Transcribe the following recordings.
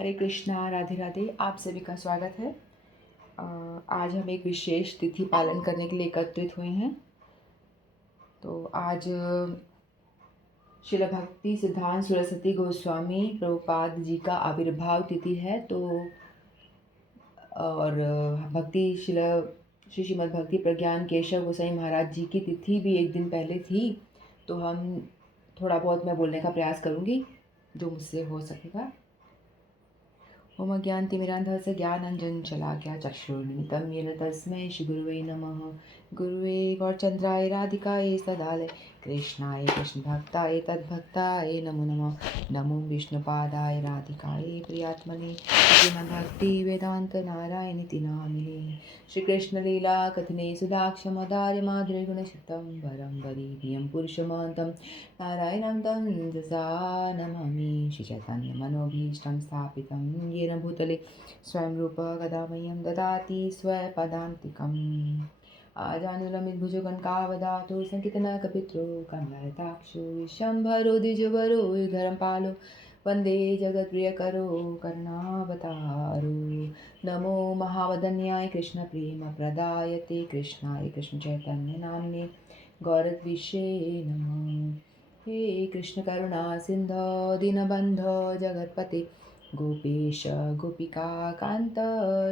हरे कृष्णा, राधे राधे। आप सभी का स्वागत है। आज हम एक विशेष तिथि पालन करने के लिए एकत्रित हुए हैं। तो आज श्रील भक्ति सिद्धांत सरस्वती गोस्वामी प्रभुपाद जी का आविर्भाव तिथि है। तो और भक्ति श्री श्रीमद् भक्ति प्रज्ञान केशव गोसाई महाराज जी की तिथि भी एक दिन पहले थी। तो हम थोड़ा बहुत मैं बोलने का प्रयास करूँगी जो मुझसे हो सकेगा। ओम अज्ञानतिमिरान्धस्य ज्ञानाञ्जनशलाकया चक्षुर्मिलितं येन तस्मै श्रीगुरुवे नमः। गुरुवे गौरचन्द्राय राधिकायै सदालय कृष्णाय कृष्णभक्ताय तद्भक्ताय नमो नमः। नमो विष्णुपादाय राधिकायै प्रियात्मने श्रीमद्भक्तिवेदान्तनारायणीति नामिने। श्रीकृष्णलीला कथने सुधाक्षमदार्य माधुर्यगुणचित्तं वरं वरीर्यं पुरुषमन्तं नारायणं तं जसा नमामि। श्रीचैतन्यमनोभीष्टं स्थापितं येन भूतले स्वयं रूपः कदा मह्यं ददाति स्वपदान्तिकम्। आजानुलम्बितभुजगणकावदातु सङ्कीर्तनकपितरो कमलायताक्षो विश्वम्भरो द्विजवरो युधरं पालो वन्दे जगत्प्रियकरो करुणावतारो। नमो महावदन्याय कृष्णप्रेमप्रदायते कृष्णाय कृष्णचैतन्यनाम्ने गौरद्विषे नमः। हे कृष्ण करुणा सिंधो दीनबंधो जगत्पते गोपेश गोपिका कांत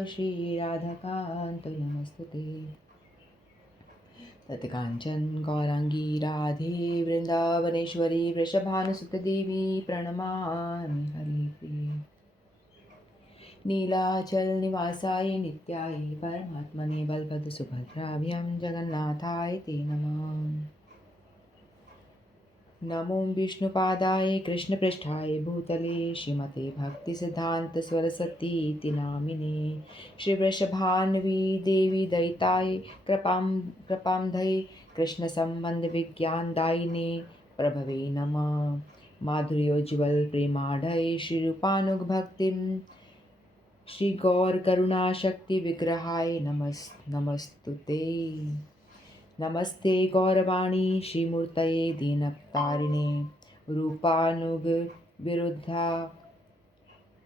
श्री राधा कांत नमस्तुते। तत्कांचन गौरांगी राधे वृंदावनेश्वरी वृषभानुसुते देवी प्रणमामि हरिप्रिये। नीलाचल निवासाय नित्याय परमात्मने बलभद्र सुभद्राभ्यां जगन्नाथाय ते नमः। नमो विष्णुपादाय कृष्णपृष्ठाय भूतले श्रीमते भक्तिसिद्धान्त सरस्वतीति नामिने। श्रीवृषभान्वी देवी दयिताय कृपां धये कृष्णसम्बन्धविज्ञानदायिने प्रभवे नमः। माधुर्योज्ज्वल प्रेमाढये श्रीरूपानुगभक्तिं श्रीगौरकरुणाशक्तिविग्रहाय नमस्तुते। नमस्ते गौरवाणी श्रीमूर्तये दीनतारिणे रूपानुगविरुद्धा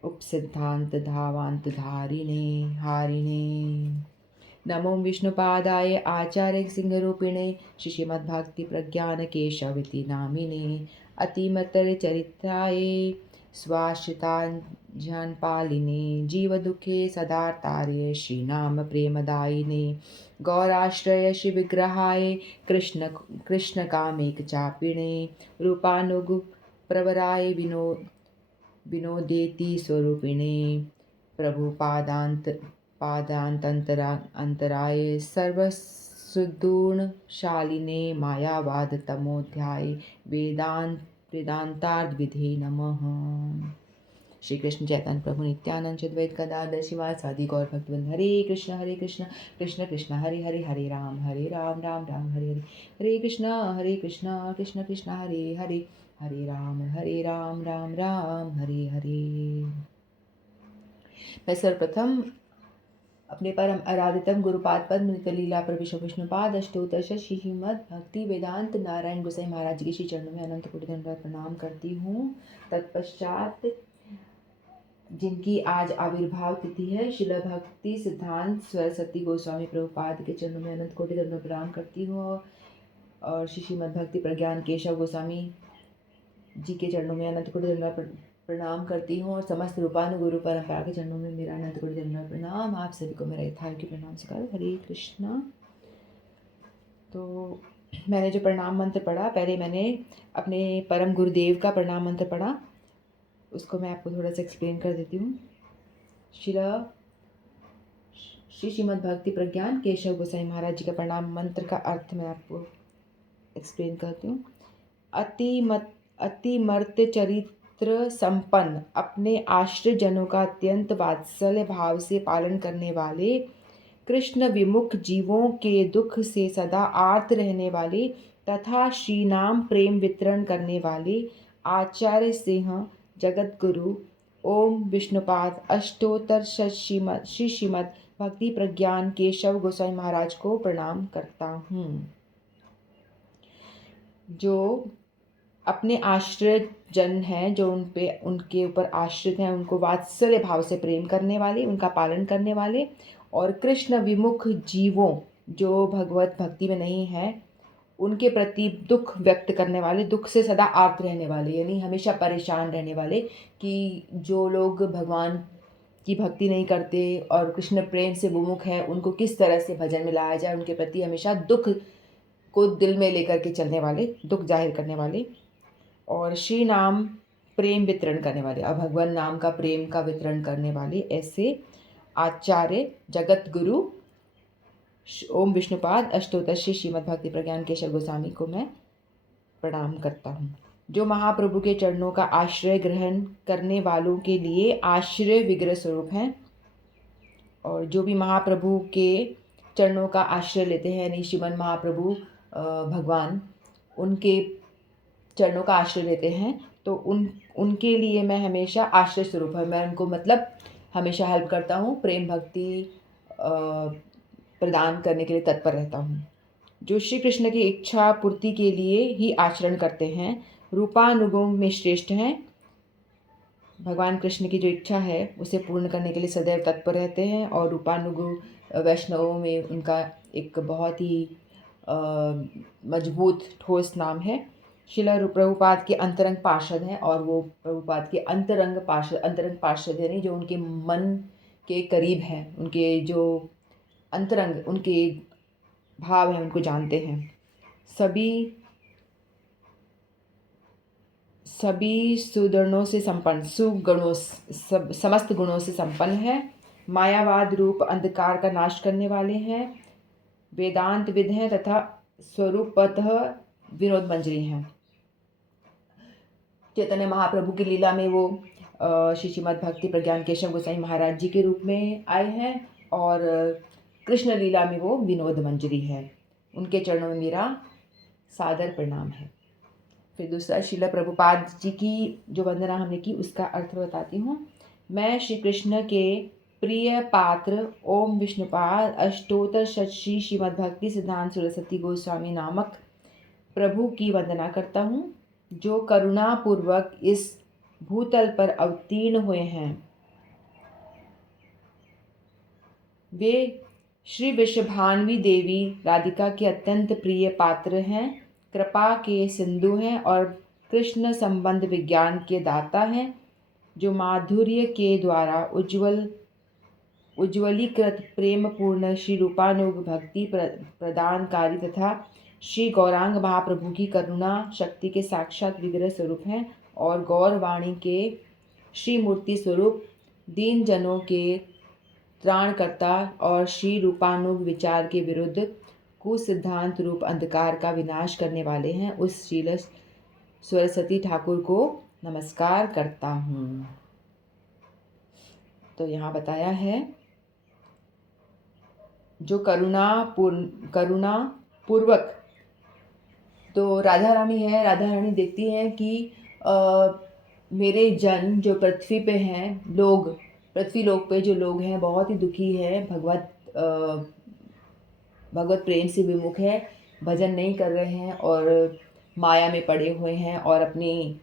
उपसिद्धान्तधावान्तधारिणे हारिणे। नमो विष्णुपादाय आचार्य सिंहरूपिणे श्रीमद्भक्तिप्रज्ञानकेशविति नामिने। अतिमतरचरित्राय स्वाश्रिताञ्जनपालिने जीवदुःखे सदार्तार्य श्रीनाम प्रेमदायिने। गौराश्रय श्रीविग्रहाय कृष्णकामेकचापिणे रूपानुगप्रवराय विनोदेति स्वरूपिणे। प्रभुपादान्तराय सर्वसुदूर्णशालिने मायावादतमोऽध्याय वेदान्ताद्विधे नमः। श्री कृष्ण चैतन्य प्रभु नित्यानंद द्वैत गदाधर शिवासादि गौर भक्तवृंद। हरे कृष्ण कृष्ण कृष्ण हरे हरे हरे राम राम राम हरे हरे। हरे कृष्ण कृष्ण कृष्ण हरे हरे हरे राम राम हरे हरे। मैं सर्वप्रथम अपने परम आराधितम गुरुपाद पद्म लीला प्रविष्ट विष्णुपाद अष्टोत्तर श्रीमद् भक्ति वेदांत नारायण गोसाई महाराज जी के श्री चरणों में अनंत कोटि दंडवत प्रणाम करती हूँ। तत्पश्चात जिनकी आज आविर्भाव तिथि है श्रील भक्ति सिद्धांत सरस्वती गोस्वामी प्रभुपाद के चरणों में अनंत कोटि दंडवत प्रणाम करती हूँ। और श्री श्रीमद् भक्ति प्रज्ञान केशव गोस्वामी जी के चरणों में अनंत कोटि दंडवत प्रणाम करती हूँ। और समस्त रूपानुगुरु परंपरा के चरणों में मेरा अनंत कोटि दंडवत प्रणाम। आप सभी को मेरा यथार्थी प्रणाम स्वीकार। हरे कृष्णा। तो मैंने जो प्रणाम मंत्र पढ़ा, पहले मैंने अपने परम गुरुदेव का प्रणाम मंत्र पढ़ा, उसको मैं आपको थोड़ा सा एक्सप्लेन कर देती हूँ। श्री श्रीमद् भक्ति प्रज्ञान केशव गोसाई महाराज जी का प्रणाम मंत्र का अर्थ मैं आपको एक्सप्लेन करती हूँ। अतिमर्त्य चरित्र संपन्न, अपने आश्रित जनों का अत्यंत वात्सल्य भाव से पालन करने वाले, कृष्ण विमुख जीवों के दुख से सदा आर्त रहने वाले तथा श्री नाम प्रेम वितरण करने वाले आचार्य सिंह जगत गुरु ओम विष्णुपाद अष्टोत्तर श्री श्रीमद् भक्ति प्रज्ञान केशव गोसाई महाराज को प्रणाम करता हूँ, जो अपने आश्रित जन हैं जो उनके ऊपर आश्रित हैं, उनको वात्सल्य भाव से प्रेम करने वाले, उनका पालन करने वाले, और कृष्ण विमुख जीवों जो भगवत भक्ति में नहीं है उनके प्रति दुख व्यक्त करने वाले, दुख से सदा आर्त रहने वाले, यानी हमेशा परेशान रहने वाले, कि जो लोग भगवान की भक्ति नहीं करते और कृष्ण प्रेम से विमुख है, उनको किस तरह से भजन में लाया जाए, उनके प्रति हमेशा दुख को दिल में लेकर के चलने वाले, दुख जाहिर करने वाले, और श्री नाम प्रेम वितरण करने वाले, और भगवान नाम का प्रेम का वितरण करने वाले ऐसे आचार्य जगत गुरु ओम विष्णुपाद अष्टोत्तर श्री श्रीमद् भक्ति प्रज्ञान केशव गोस्वामी को मैं प्रणाम करता हूँ, जो महाप्रभु के चरणों का आश्रय ग्रहण करने वालों के लिए आश्रय विग्रह स्वरूप हैं, और जो भी महाप्रभु के चरणों का आश्रय लेते हैं, यानी श्रीमन महाप्रभु भगवान उनके चरणों का आश्रय लेते हैं, तो उनके लिए मैं हमेशा आश्रय स्वरूप है, मैं उनको मतलब हमेशा हेल्प करता हूँ, प्रेम भक्ति प्रदान करने के लिए तत्पर रहता हूँ। जो श्री कृष्ण की इच्छा पूर्ति के लिए ही आचरण करते हैं, रूपानुगम में श्रेष्ठ हैं, भगवान कृष्ण की जो इच्छा है उसे पूर्ण करने के लिए सदैव तत्पर रहते हैं, और रूपानुगु वैष्णवों में उनका एक बहुत ही मजबूत ठोस नाम है। शिला प्रभुपाद के अंतरंग पार्षद हैं, और वो प्रभुपाद के अंतरंग पार्षद यानी जो उनके मन के करीब हैं, उनके जो अंतरंग उनके भाव हैं उनको जानते हैं। सभी सुगुणों से संपन्न, समस्त गुणों से संपन्न है, मायावाद रूप अंधकार का नाश करने वाले हैं, वेदांत विद हैं तथा स्वरूपतः विनोद मंजरी हैं। चैतन्य महाप्रभु की लीला में वो श्री श्रीमद् भक्ति प्रज्ञान केशव गोसाई महाराज जी के रूप में आए हैं, और कृष्ण लीला में वो विनोद मंजरी है। उनके चरणों में मेरा सादर प्रणाम है। फिर दूसरा श्रील प्रभुपाद जी की जो वंदना हमने की उसका अर्थ बताती हूँ। मैं श्री कृष्ण के प्रिय पात्र ओम विष्णुपाद अष्टोत्तर श्री श्रीमद् भक्ति सिद्धांत सरस्वती गोस्वामी नामक प्रभु की वंदना करता हूँ, जो करुणापूर्वक इस भूतल पर अवतीर्ण हुए हैं। वे श्री विश्वभानवी देवी राधिका के अत्यंत प्रिय पात्र हैं, कृपा के सिंधु हैं और कृष्ण संबंध विज्ञान के दाता हैं, जो माधुर्य के द्वारा उज्ज्वलीकृत प्रेम पूर्ण श्री रूपानुग भक्ति प्रदानकारी तथा श्री गौरांग महाप्रभु की करुणा शक्ति के साक्षात विग्रह स्वरूप हैं, और गौरवाणी के श्री मूर्ति स्वरूप दीन जनों के त्राणकर्ता और श्री रूपानुग विचार के विरुद्ध कुसिद्धांत रूप अंधकार का विनाश करने वाले हैं। उस श्रील सरस्वती ठाकुर को नमस्कार करता हूँ। तो यहाँ बताया है जो करुणा पूर्वक, तो राधा रानी है, राधा रानी देखती हैं कि मेरे जन जो पृथ्वी पे हैं, लोग पृथ्वी लोक पे जो लोग हैं बहुत ही दुखी है, भगवत प्रेम से विमुख है, भजन नहीं कर रहे हैं और माया में पड़े हुए हैं, और अपनी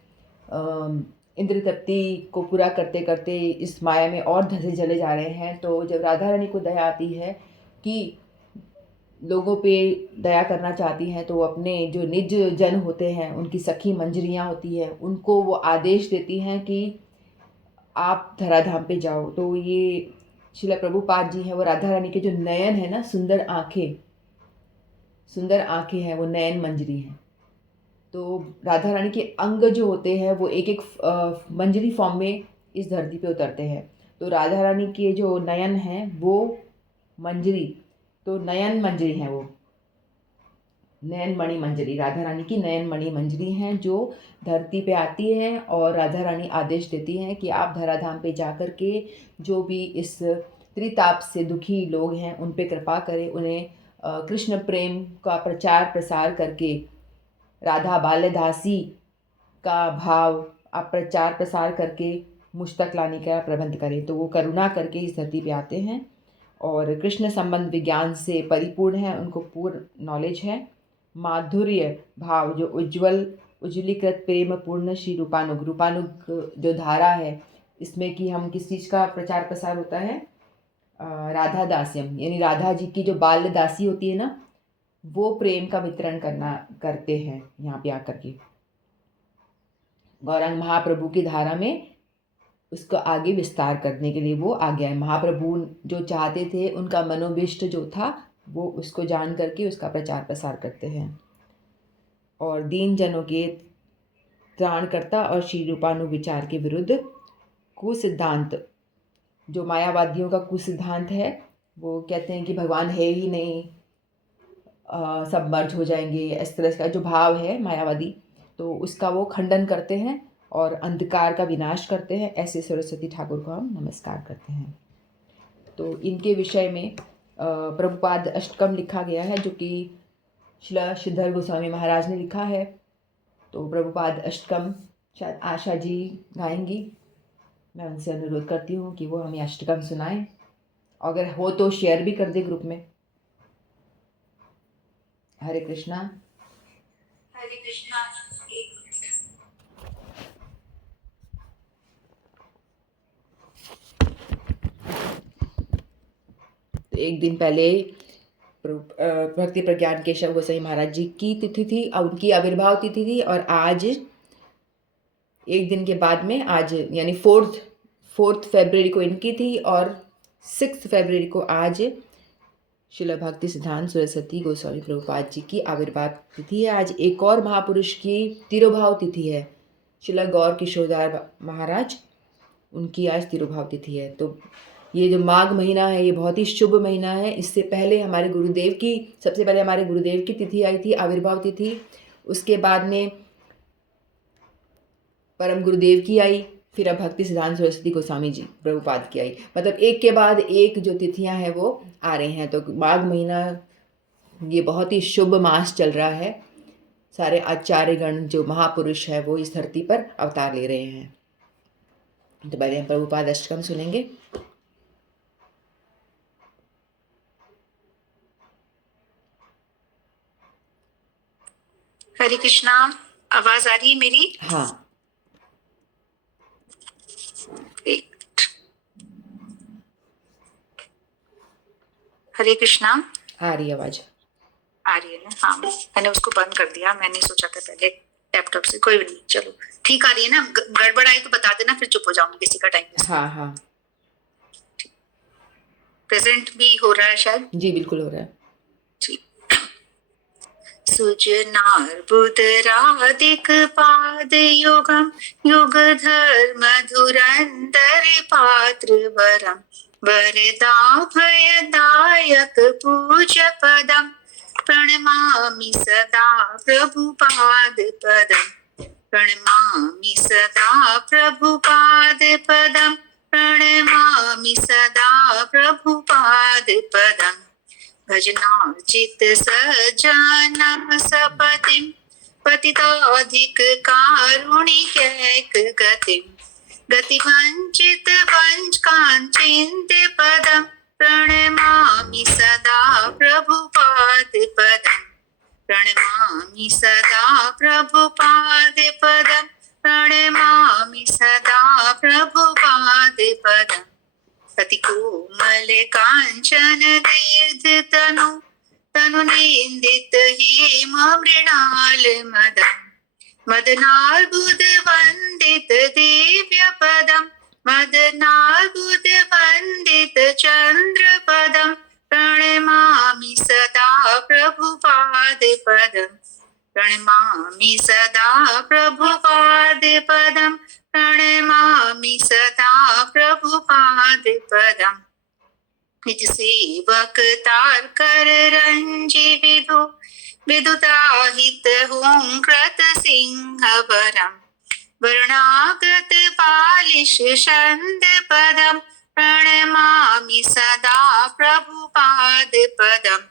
इंद्रिय तृप्ति को पूरा करते करते इस माया में और धंसे चले जा रहे हैं। तो जब राधा रानी को दया आती है कि लोगों पे दया करना चाहती हैं, तो वो अपने जो निज जन होते हैं, उनकी सखी मंजरियाँ होती हैं, उनको वो आदेश देती हैं कि आप धराधाम पे जाओ। तो ये श्रील प्रभुपाद जी हैं, वो राधा रानी के जो नयन है ना, सुंदर आँखें हैं, वो नयन मंजरी हैं। तो राधा रानी के अंग जो होते हैं वो एक एक मंजरी फॉर्म में इस धरती पे उतरते हैं। तो राधा रानी के जो नयन हैं वो मंजरी, तो नयन मंजरी हैं, वो नयन मणि मंजरी, राधा रानी की नयन मणि मंजरी हैं, जो धरती पे आती हैं और राधा रानी आदेश देती हैं कि आप धराधाम पे जाकर के जो भी इस त्रिताप से दुखी लोग हैं उन पे कृपा करें, उन्हें कृष्ण प्रेम का प्रचार प्रसार करके राधा बाल्यदासी का भाव आप प्रचार प्रसार करके मुझ तक लाने का प्रबंध करें। तो वो करुणा करके इस धरती पे आते हैं और कृष्ण संबंध विज्ञान से परिपूर्ण है, उनको पूर्ण नॉलेज है। माधुर्य भाव जो उज्ज्वल उज्ज्वलीकृत प्रेम पूर्ण श्री रूपानुग। रूपानुग जो धारा है इसमें कि हम किस चीज़ का प्रचार प्रसार होता है, राधा दास्यम, यानी राधा जी की जो बाल्य दासी होती है ना, वो प्रेम का वितरण करते हैं यहाँ पे आकर के। गौरांग महाप्रभु की धारा में उसको आगे विस्तार करने के लिए वो आ गया है। महाप्रभु जो चाहते थे, उनका मनोभिष्ट जो था, वो उसको जान करके उसका प्रचार प्रसार करते हैं। और दीन जनों के त्राणकर्ता और श्री रूपानु विचार के विरुद्ध कुसिद्धांत, जो मायावादियों का कुसिद्धांत है, वो कहते हैं कि भगवान है ही नहीं, सब मर्ज हो जाएंगे, इस तरह का जो भाव है मायावादी, तो उसका वो खंडन करते हैं और अंधकार का विनाश करते हैं। ऐसे सरस्वती ठाकुर को हम नमस्कार करते हैं। तो इनके विषय में प्रभुपाद अष्टकम लिखा गया है, जो कि श्रील श्रीधर गोस्वामी महाराज ने लिखा है। तो प्रभुपाद अष्टकम शायद आशा जी गाएंगी। मैं उनसे अनुरोध करती हूँ कि वो हमें अष्टकम सुनाएं, अगर हो तो शेयर भी कर दे ग्रुप में। हरे कृष्णा। हरे कृष्णा। एक दिन पहले भक्ति प्रज्ञान केशव गोसाई महाराज जी की तिथि थी, उनकी आविर्भाव तिथि थी। और आज एक दिन के बाद में, आज यानी 4 फरवरी को इनकी थी, और 6 फरवरी को आज श्रील भक्ति सिद्धांत सरस्वती गोस्वामी प्रभुपाद जी की आविर्भाव तिथि है। आज एक और महापुरुष की तिरुभाव तिथि है, श्रील गौर किशोरदास महाराज, उनकी आज तिरुभाव तिथि है। तो ये जो माघ महीना है, ये बहुत ही शुभ महीना है। इससे पहले हमारे गुरुदेव की, सबसे पहले हमारे गुरुदेव की तिथि आई थी, आविर्भाव तिथि। उसके बाद में परम गुरुदेव की आई, फिर अब भक्ति सिद्धांत सरस्वती गोस्वामी जी प्रभुपाद की आई। मतलब एक के बाद एक जो तिथियां हैं वो आ रही हैं। तो माघ महीना ये बहुत ही शुभ मास चल रहा है। सारे आचार्यगण जो महापुरुष है वो इस धरती पर अवतार ले रहे हैं। तो पहले हम प्रभुपाद अष्टकम सुनेंगे। हरे कृष्णा। आवाज आ रही है मेरी? हाँ। हरे कृष्णा। आ रही आवाज? आ रही है ना? हाँ, मैंने उसको बंद कर दिया। मैंने सोचा था पहले लैपटॉप से, कोई नहीं, चलो ठीक आ रही है ना? गड़बड़ आई तो बता देना, फिर चुप हो जाऊंगी किसी का टाइम। हाँ हाँ, प्रेजेंट भी हो रहा है शायद? जी बिल्कुल हो रहा है। सुजनार बुधरादिक पाद युगम युग धर्म धुरंधर पात्र वरम वरदा भयदायक पूज्य पदम प्रणमामि सदा प्रभुपाद पदम प्रणमामि सदा प्रभुपाद पदम प्रणमामि सदा प्रभुपाद पदम भजनार्चित सज्जनम सपतिम पतिताधिक कारुणिकैक गतिम गतिवंचित वंचकांचिन्त्य पदम प्रणमामि सदा प्रभुपाद पदम प्रणमामि सदा प्रभुपाद पदम प्रणमामि सदा प्रभुपाद पदम अति कोमल कांचन दीर्घ तनु निंदित हेम मृणाल मदम मदनार्बुद वंदित दिव्य पदम मदनार्बुद वंदित चंद्र पदम प्रणमामि सदा प्रभुपाद पदम प्रणमामि सदा प्रभुपाद पदम प्रणमामि सदा प्रभुपाद पदम निज सेवक तार कर रंजी विदु विदुताहित हों कृत सिंह वरम वर्णागत बालिश छंद पदम प्रणमामि सदा प्रभुपाद पदम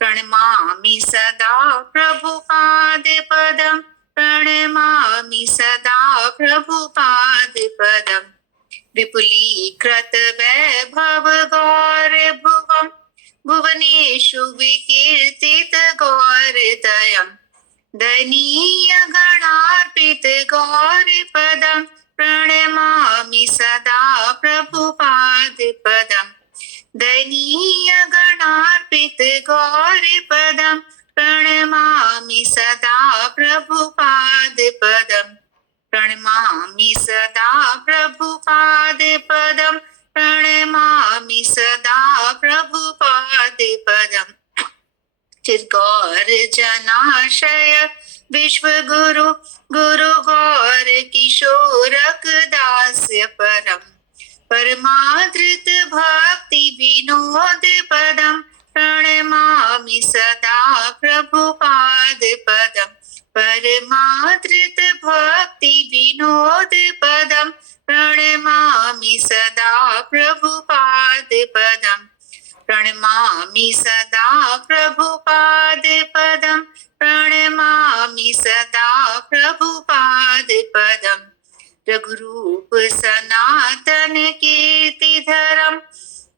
प्रणमामि सदा प्रभुपाद पदम प्रणमामि सदा प्रभुपाद पदम विपुलीकृत वैभव गौर भुवम भुवनेषु विकीर्तित गौरदयम् दनीय गणार्पित गौरपदं प्रणमामि सदा प्रभुपादपदं दनीय गणार्पित गौरपदं प्रणमामि सदा प्रभुपादपदं प्रणमामि सदा प्रभुपादपदं प्रणमामि सदा प्रभुपादपदं चिद्गौर जनाशय विश्वगुरु गुरु गौर किशोरक दास्य परम परमादृत भक्ति विनोद पदम प्रणमामि सदा प्रभुपाद पदम परमादृत भक्ति विनोद पदम प्रणमामि सदा प्रभुपाद पदम प्रणमामि सदा प्रभुपाद पदं प्रणमामि सदा प्रभुपाद पदं रघुरूप सनातन कीर्तिधरं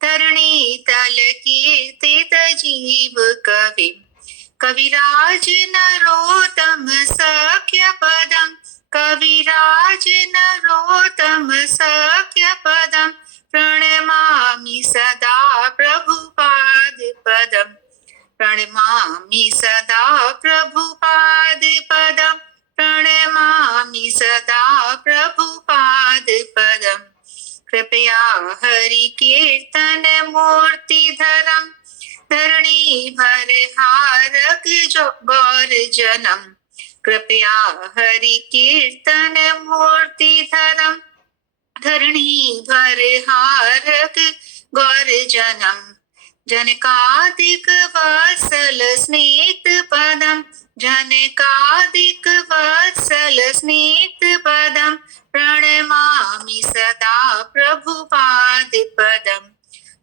धरणीतल कीर्तित जीव कवि कविराज नरोत्तम सख्य पदं कविराज नरोत्तम सख्य पदं प्रणमामि सदा प्रभुपाद पदं प्रणमामि सदा प्रभुपाद पदं प्रणमामि सदा प्रभुपाद पदं कृपया हरि कीर्तन मूर्तिधरं धरणी भर हारक गौर जनम कृपया हरि कीर्तन मूर्तिधरं धरणी भर हारक गौर जनम जनकादिक वत्सल स्नेत पदम जनकादिक वत्सल स्नेत पदम प्रणमामि सदा प्रभुपाद पदम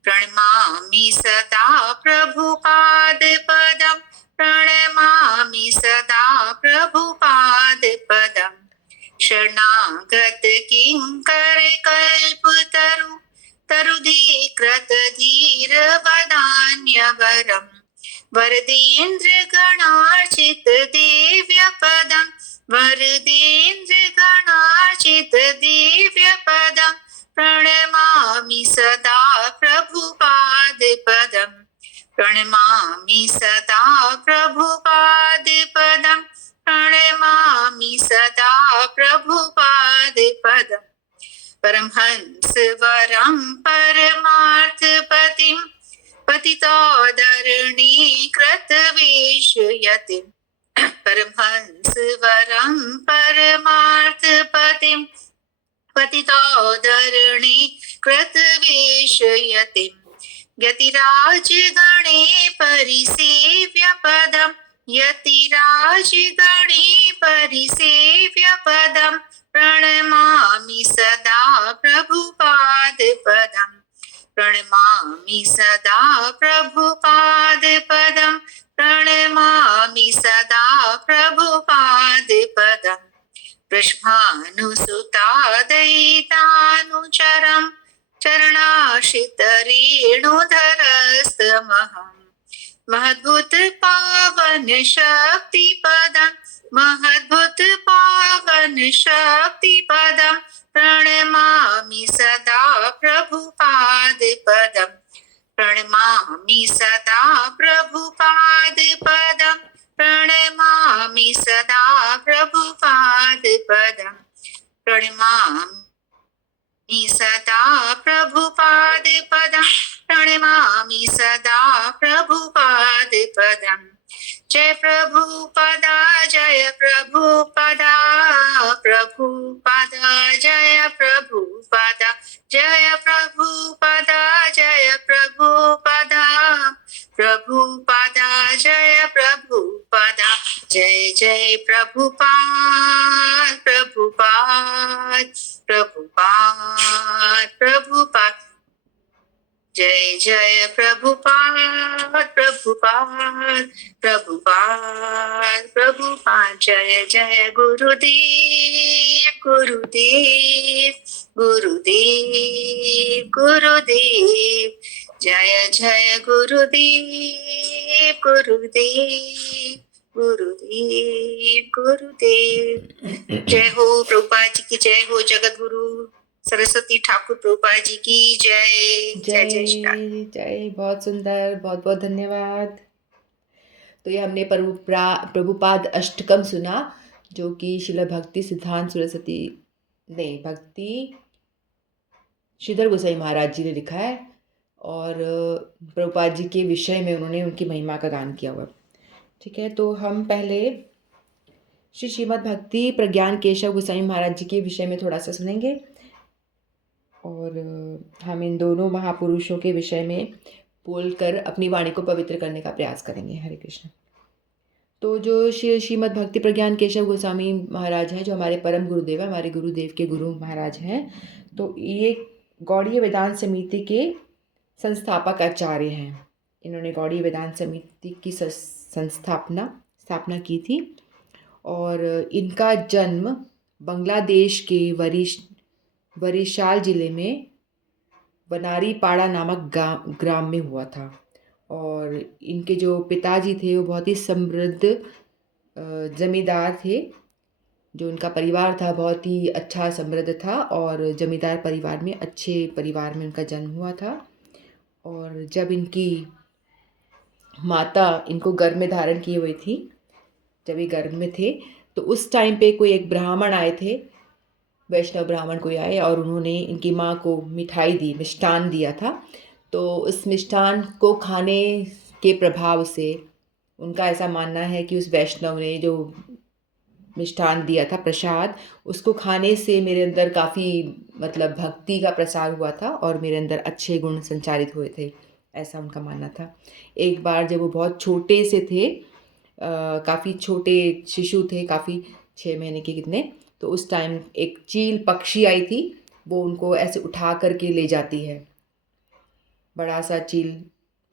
प्रणमामि सदा प्रभुपाद पदम प्रणमामि सदा प्रभुपाद पदम शरणागत किंकर कल्पतरु तरुधीकृत धीर वदान्यवरं वरदेन्द्र गणार्चित देव्य पदं वरदेन्द्र गणार्चित देव्य पदं प्रणमामि सदा प्रभुपाद पदं प्रणमामि सदा प्रभुपाद पदं प्रणमामि सदा प्रभुपाद पदं परमहंस वरं परमार्थ पतिं पतितोदरणी कृतवेशयतिं परमहंस वरं परमार्थ पतिं पतितोदरणी कृतवेशयतिं यतिराज गणे परिसेव्य पदं यतिराज गणे परिसेव्य पदं प्रणमामि सदा प्रभुपाद पदं प्रणमामि सदा प्रभुपाद पदं प्रणमामि सदा प्रभुपाद पदं वृषभानुसुतादयितानुचरं चरणाश्रितरेणुधरस्तमहं महद्भुत पावन शक्ति पदं महद्भुत पावन शक्ति पदं प्रणमामि सदा प्रभुपाद पदं प्रणमामि सदा प्रभुपाद पदं प्रणमामि सदा प्रभुपाद पदं प्रणमामि सदा प्रभुपाद पदं प्रणमामि सदा प्रभुपाद पदं जय प्रभुपदा जय प्रभुपदा प्रभुपदा जय प्रभुपदा जय प्रभुपदा जय प्रभुपदा प्रभुपदा जय प्रभुपदा जय जय प्रभुपाद प्रभुपाद प्रभुपाद प्रभुपाद जय जय प्रभुपाद प्रभुपाद प्रभुपाद प्रभुपाद जय जय गुरुदेव गुरुदेव गुरुदेव गुरुदेव जय जय गुरुदेव गुरुदेव गुरुदेव गुरुदेव। जय हो प्रभुपाद जी की जय हो। जगत गुरु सरस्वती ठाकुर प्रभुपाद जी की जय। जय जय श्री राम। जय जय। बहुत सुंदर, बहुत बहुत धन्यवाद। तो ये हमने प्रभुपाद अष्टकम सुना, जो कि श्रील भक्ति सिद्धांत सरस्वती नहीं भक्ति श्रीधर गोसाई महाराज जी ने लिखा है, और प्रभुपाद जी के विषय में उन्होंने उनकी महिमा का गान किया हुआ। ठीक है, तो हम पहले श्री श्रीमद् भक्ति प्रज्ञान केशव गोसाई महाराज जी के विषय में थोड़ा सा सुनेंगे, और हम इन दोनों महापुरुषों के विषय में बोलकर अपनी वाणी को पवित्र करने का प्रयास करेंगे। हरे कृष्ण। तो जो श्रीमद् भक्ति प्रज्ञान केशव गोस्वामी महाराज हैं, जो हमारे परम गुरुदेव हैं, हमारे गुरुदेव के गुरु महाराज हैं, तो ये गौड़ीय वेदांत समिति के संस्थापक आचार्य हैं। इन्होंने गौड़ीय वेदांत समिति की स्थापना की थी, और इनका जन्म बांग्लादेश के बरिशाल जिले में बनारीपाड़ा नामक ग्राम में हुआ था। और इनके जो पिताजी थे वो बहुत ही समृद्ध जमींदार थे। जो इनका परिवार था बहुत ही अच्छा समृद्ध था, और जमींदार परिवार में, अच्छे परिवार में उनका जन्म हुआ था। और जब इनकी माता इनको गर्भ में धारण किए हुए थी, जब ये गर्भ में थे, तो उस टाइम पे कोई एक ब्राह्मण आए थे, वैष्णव ब्राह्मण कोई आए, और उन्होंने इनकी माँ को मिठाई दी, मिष्ठान दिया था। तो उस मिष्ठान को खाने के प्रभाव से उनका ऐसा मानना है कि उस वैष्णव ने जो मिष्ठान दिया था, प्रसाद, उसको खाने से मेरे अंदर काफ़ी मतलब भक्ति का प्रसार हुआ था, और मेरे अंदर अच्छे गुण संचारित हुए थे, ऐसा उनका मानना था। एक बार जब वो बहुत छोटे से थे, काफ़ी छोटे शिशु थे, काफ़ी 6 महीने के कितने, तो उस टाइम एक चील पक्षी आई थी, वो उनको ऐसे उठा करके ले जाती है। बड़ा सा चील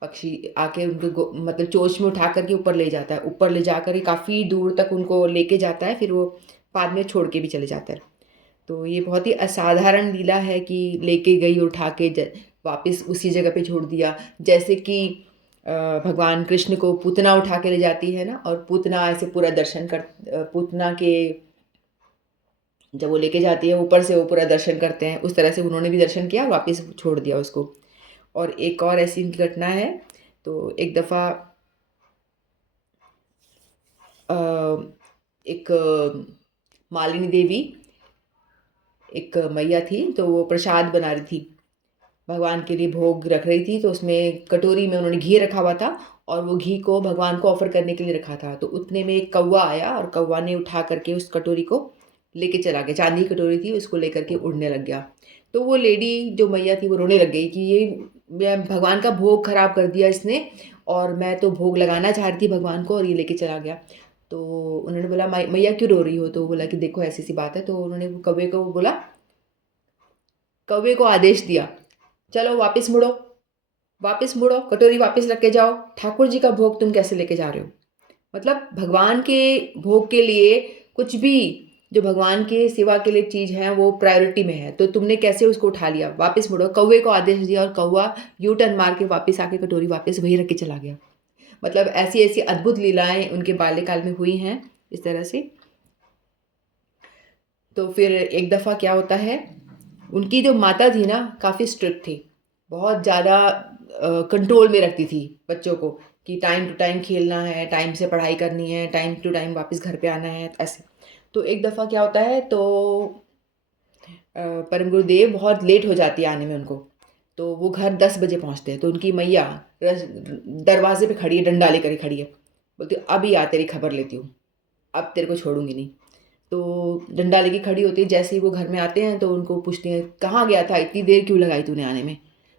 पक्षी आके उनको मतलब चोंच में उठा करके ऊपर ले जाता है, ऊपर ले जाकर के काफ़ी दूर तक उनको लेके जाता है, फिर वो बाद में छोड़ के भी चले जाता है। तो ये बहुत ही असाधारण लीला है कि लेके गई, उठा के वापस उसी जगह पे छोड़ दिया। जैसे कि भगवान कृष्ण को पूतना उठा के ले जाती है ना, और पूतना ऐसे पूरा दर्शन पूतना के जब वो लेके जाती है ऊपर से वो पूरा दर्शन करते हैं, उस तरह से उन्होंने भी दर्शन किया और वापस छोड़ दिया उसको। और एक और ऐसी इनकी घटना है। तो एक दफ़ा एक मालिनी देवी, एक मैया थी, तो वो प्रसाद बना रही थी, भगवान के लिए भोग रख रही थी। तो उसमें कटोरी में उन्होंने घी रखा हुआ था, और वो घी को भगवान को ऑफर करने के लिए रखा था। तो उतने में एक कौवा आया, और कौवा ने उठा करके उस कटोरी को लेके चला गया। चांदी की कटोरी थी, उसको लेकर के उड़ने लग गया। तो वो लेडी जो मैया थी वो रोने लग गई कि ये भगवान का भोग खराब कर दिया इसने, और मैं तो भोग लगाना चाह रही थी भगवान को, और ये लेके चला गया। तो उन्होंने बोला, मैया क्यों रो रही हो? तो बोला कि देखो ऐसी सी बात है। तो उन्होंने कौवे को बोला, कौवे को आदेश दिया, चलो वापस मुड़ो, कटोरी वापस रख के जाओ, ठाकुर जी का भोग तुम कैसे लेके जा रहे हो? मतलब भगवान के भोग के लिए कुछ भी जो भगवान के सेवा के लिए चीज़ है वो प्रायोरिटी में है, तो तुमने कैसे उसको उठा लिया? वापस मुड़ो। कौवे को आदेश दिया, और कौवा यू टर्न मार के वापस आके कटोरी वापस वहीं रख के चला गया। मतलब ऐसी ऐसी अद्भुत लीलाएं उनके बाल्यकाल में हुई हैं इस तरह से। तो फिर एक दफ़ा क्या होता है, उनकी जो माता थी ना, काफ़ी स्ट्रिक्ट थी, बहुत ज़्यादा कंट्रोल में रखती थी बच्चों को, कि टाइम टू टाइम खेलना है, टाइम से पढ़ाई करनी है, टाइम टू टाइम वापस घर पे आना है, ऐसे। तो एक दफ़ा क्या होता है, तो परम गुरुदेव बहुत लेट हो जाती है आने में उनको। तो वो घर 10 बजे पहुंचते हैं। तो उनकी मैया दरवाजे पे खड़ी है, डंडा लेकर खड़ी है, बोलती अभी आ तेरी खबर लेती हूँ, अब तेरे को छोड़ूंगी नहीं। तो डंडा लेके खड़ी होती है। जैसे ही वो घर में आते हैं तो उनको पूछती हैं, कहाँ गया था, इतनी देर क्यों लगाई तूने आने में?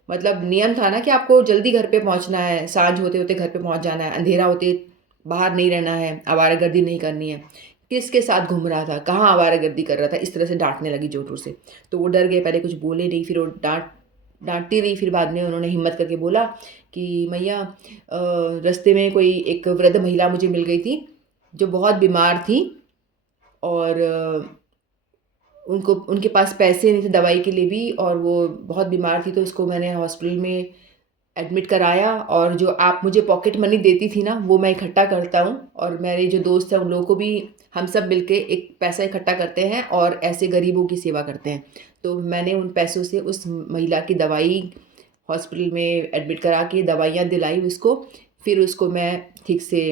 मतलब नियम था ना कि आपको जल्दी घर पे पहुंचना है, सांझ होते होते घर पे पहुंच जाना है, अंधेरा होते बाहर नहीं रहना है, आवारागर्दी नहीं करनी है। किसके साथ घूम रहा था, कहाँ आवारागर्दी कर रहा था, इस तरह से डांटने लगी जोर जोर से। तो वो डर गए, पहले कुछ बोले नहीं, फिर वो डांटती रही। फिर बाद में उन्होंने हिम्मत करके बोला कि मैया, रास्ते में कोई एक वृद्ध महिला मुझे मिल गई थी जो बहुत बीमार थी, और उनको उनके पास पैसे नहीं थे दवाई के लिए भी, और वो बहुत बीमार थी, तो उसको मैंने हॉस्पिटल में एडमिट कराया, और जो आप मुझे पॉकेट मनी देती थी ना, वो मैं इकट्ठा करता हूँ, और मेरे जो दोस्त हैं उन लोगों को भी हम सब मिलके एक पैसा इकट्ठा करते हैं और ऐसे गरीबों की सेवा करते हैं। तो मैंने उन पैसों से उस महिला की दवाई, हॉस्पिटल में एडमिट करा के दवाइयाँ दिलाई उसको, फिर उसको मैं ठीक से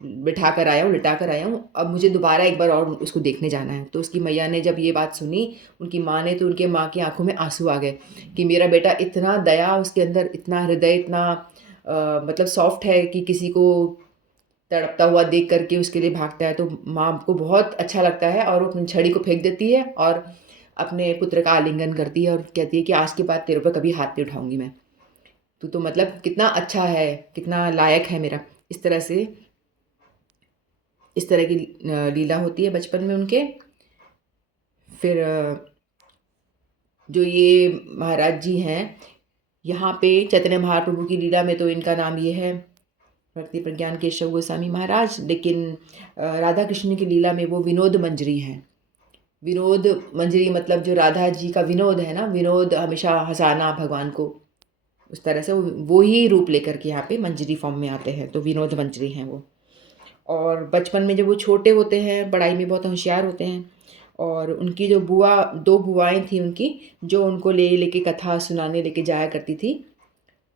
बिठा कर आया हूँ, लिटा कर आया हूँ। अब मुझे दोबारा एक बार और उसको देखने जाना है। तो उसकी मैया ने जब ये बात सुनी, उनकी माँ ने, तो उनके माँ की आंखों में आंसू आ गए कि मेरा बेटा इतना दया उसके अंदर, इतना हृदय, इतना मतलब सॉफ्ट है कि किसी को तड़पता हुआ देख करके उसके लिए भागता है। तो माँ को बहुत अच्छा लगता है और वो अपनी छड़ी को फेंक देती है और अपने पुत्र का आलिंगन करती है और कहती है कि आज के बाद तेरे ऊपर कभी हाथ नहीं उठाऊंगी मैं। तो मतलब कितना अच्छा है, कितना लायक है मेरा। इस तरह से, इस तरह की लीला होती है बचपन में उनके। फिर जो ये महाराज जी हैं, यहाँ पे चैतन्य महाप्रभु की लीला में तो इनका नाम ये है भक्ति प्रज्ञान केशव गोस्वामी महाराज, लेकिन राधा कृष्ण की लीला में वो विनोद मंजरी हैं। विनोद मंजरी मतलब जो राधा जी का विनोद है ना, विनोद हमेशा हंसाना भगवान को, उस तरह से वो ही रूप लेकर के यहाँ पे मंजरी फॉर्म में आते हैं, तो विनोद मंजरी हैं वो। और बचपन में जब वो छोटे होते हैं, पढ़ाई में बहुत होशियार होते हैं, और उनकी जो बुआ, दो बुआएं थी उनकी, जो उनको लेके कथा सुनाने लेके जाया करती थी।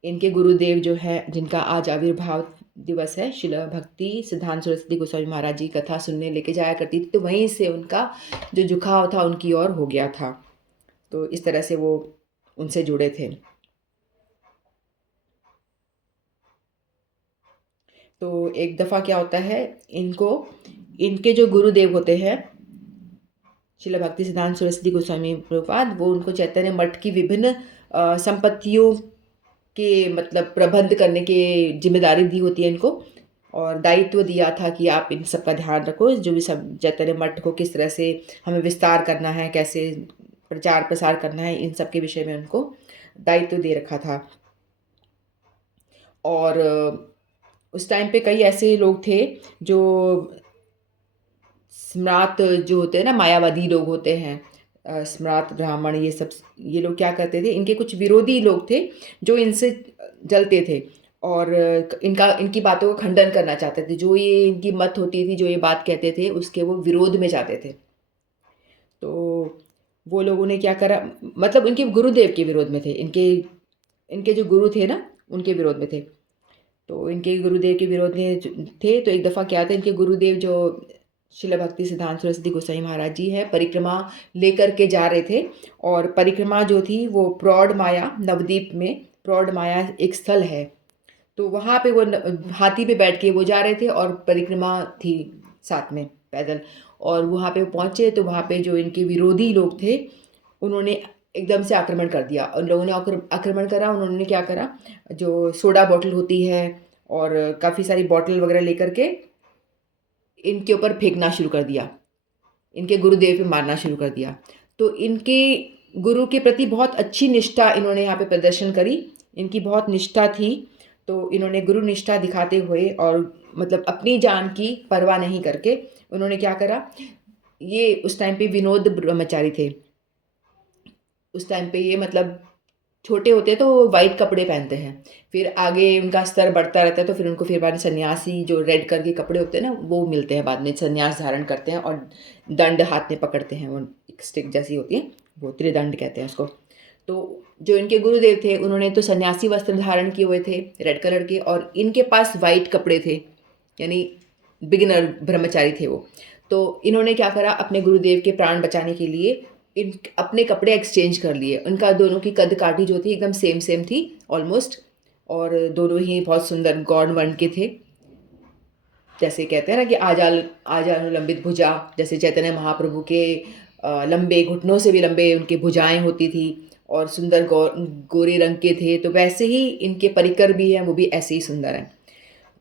इनके गुरुदेव जो है, जिनका आज आविर्भाव दिवस है, शिल भक्ति सिद्धांत सरस्वती गोस्वामी महाराज जी कथा सुनने लेके जाया करती थी। तो वहीं से उनका जो झुकाव था उनकी ओर हो गया था। तो इस तरह से वो उनसे जुड़े थे। तो एक दफ़ा क्या होता है, इनके जो गुरुदेव होते हैं शिला भक्ति सिद्धांत सरस्वती गोस्वामी प्रभुपाद, वो उनको चैतन्य मठ की विभिन्न संपत्तियों के मतलब प्रबंध करने की जिम्मेदारी दी होती है इनको, और दायित्व दिया था कि आप इन सब का ध्यान रखो, जो भी सब चैतन्य मठ को किस तरह से हमें विस्तार करना है, कैसे प्रचार प्रसार करना है, इन सब के विषय में उनको दायित्व दे रखा था। और उस टाइम पे कई ऐसे लोग थे जो स्म्रात जो होते हैं ना, मायावादी लोग होते हैं, स्म्रात ब्राह्मण, ये लोग क्या करते थे, इनके कुछ विरोधी लोग थे जो इनसे जलते थे और इनकी बातों का खंडन करना चाहते थे। जो ये इनकी मत होती थी, जो ये बात कहते थे, उसके वो विरोध में जाते थे। तो वो लोगों ने क्या करा, मतलब इनके गुरुदेव के विरोध में थे, इनके इनके जो गुरु थे ना, उनके विरोध में थे। तो इनके गुरुदेव के विरोध में थे। तो एक दफ़ा क्या था, इनके गुरुदेव जो शिला भक्ति सिद्धांत सरस्वती गोसाई महाराज जी है, परिक्रमा लेकर के जा रहे थे, और परिक्रमा जो थी वो प्रौढ़ माया, नवद्वीप में प्रौढ़ माया एक स्थल है, तो वहाँ पे वो हाथी पे बैठ के वो जा रहे थे और परिक्रमा थी साथ में पैदल। और वहाँ पे वो पहुँचे तो वहाँ पे जो इनके विरोधी लोग थे, उन्होंने एकदम से आक्रमण कर दिया। उन लोगों ने आक्रमण करा, उन्होंने क्या करा, जो सोडा बॉटल होती है और काफ़ी सारी बॉटल वगैरह लेकर के इनके ऊपर फेंकना शुरू कर दिया, इनके गुरुदेव पे मारना शुरू कर दिया। तो इनके गुरु के प्रति बहुत अच्छी निष्ठा इन्होंने यहाँ पे प्रदर्शन करी, इनकी बहुत निष्ठा थी। तो इन्होंने गुरु निष्ठा दिखाते हुए और मतलब अपनी जान की परवाह नहीं करके उन्होंने क्या करा, ये उस टाइम पे विनोद ब्रह्मचारी थे। उस टाइम पे ये मतलब छोटे होते हैं तो वो वाइट कपड़े पहनते हैं, फिर आगे उनका स्तर बढ़ता रहता है तो फिर उनको फिर बाद में सन्यासी जो रेड कलर के कपड़े होते हैं ना, वो मिलते हैं, बाद में सन्यास धारण करते हैं और दंड हाथ में पकड़ते हैं, वो एक स्टिक जैसी होती है, वो त्रिदंड कहते हैं उसको। तो जो इनके गुरुदेव थे उन्होंने तो सन्यासी वस्त्र धारण किए हुए थे रेड कलर के, और इनके पास वाइट कपड़े थे, यानी बिगिनर ब्रह्मचारी थे वो। तो इन्होंने क्या करा, अपने गुरुदेव के प्राण बचाने के लिए इन अपने कपड़े एक्सचेंज कर लिए। उनका दोनों की कद काठी जो थी एकदम सेम सेम थी ऑलमोस्ट, और दोनों ही बहुत सुंदर गौड़ वर्ण के थे। जैसे कहते हैं ना कि आजा अनुलंबित भुजा, जैसे चैतन्य महाप्रभु के लंबे घुटनों से भी लंबे उनके भुजाएं होती थी और सुंदर गोरे रंग के थे, तो वैसे ही इनके परिकर भी हैं, वो भी ऐसे ही सुंदर हैं।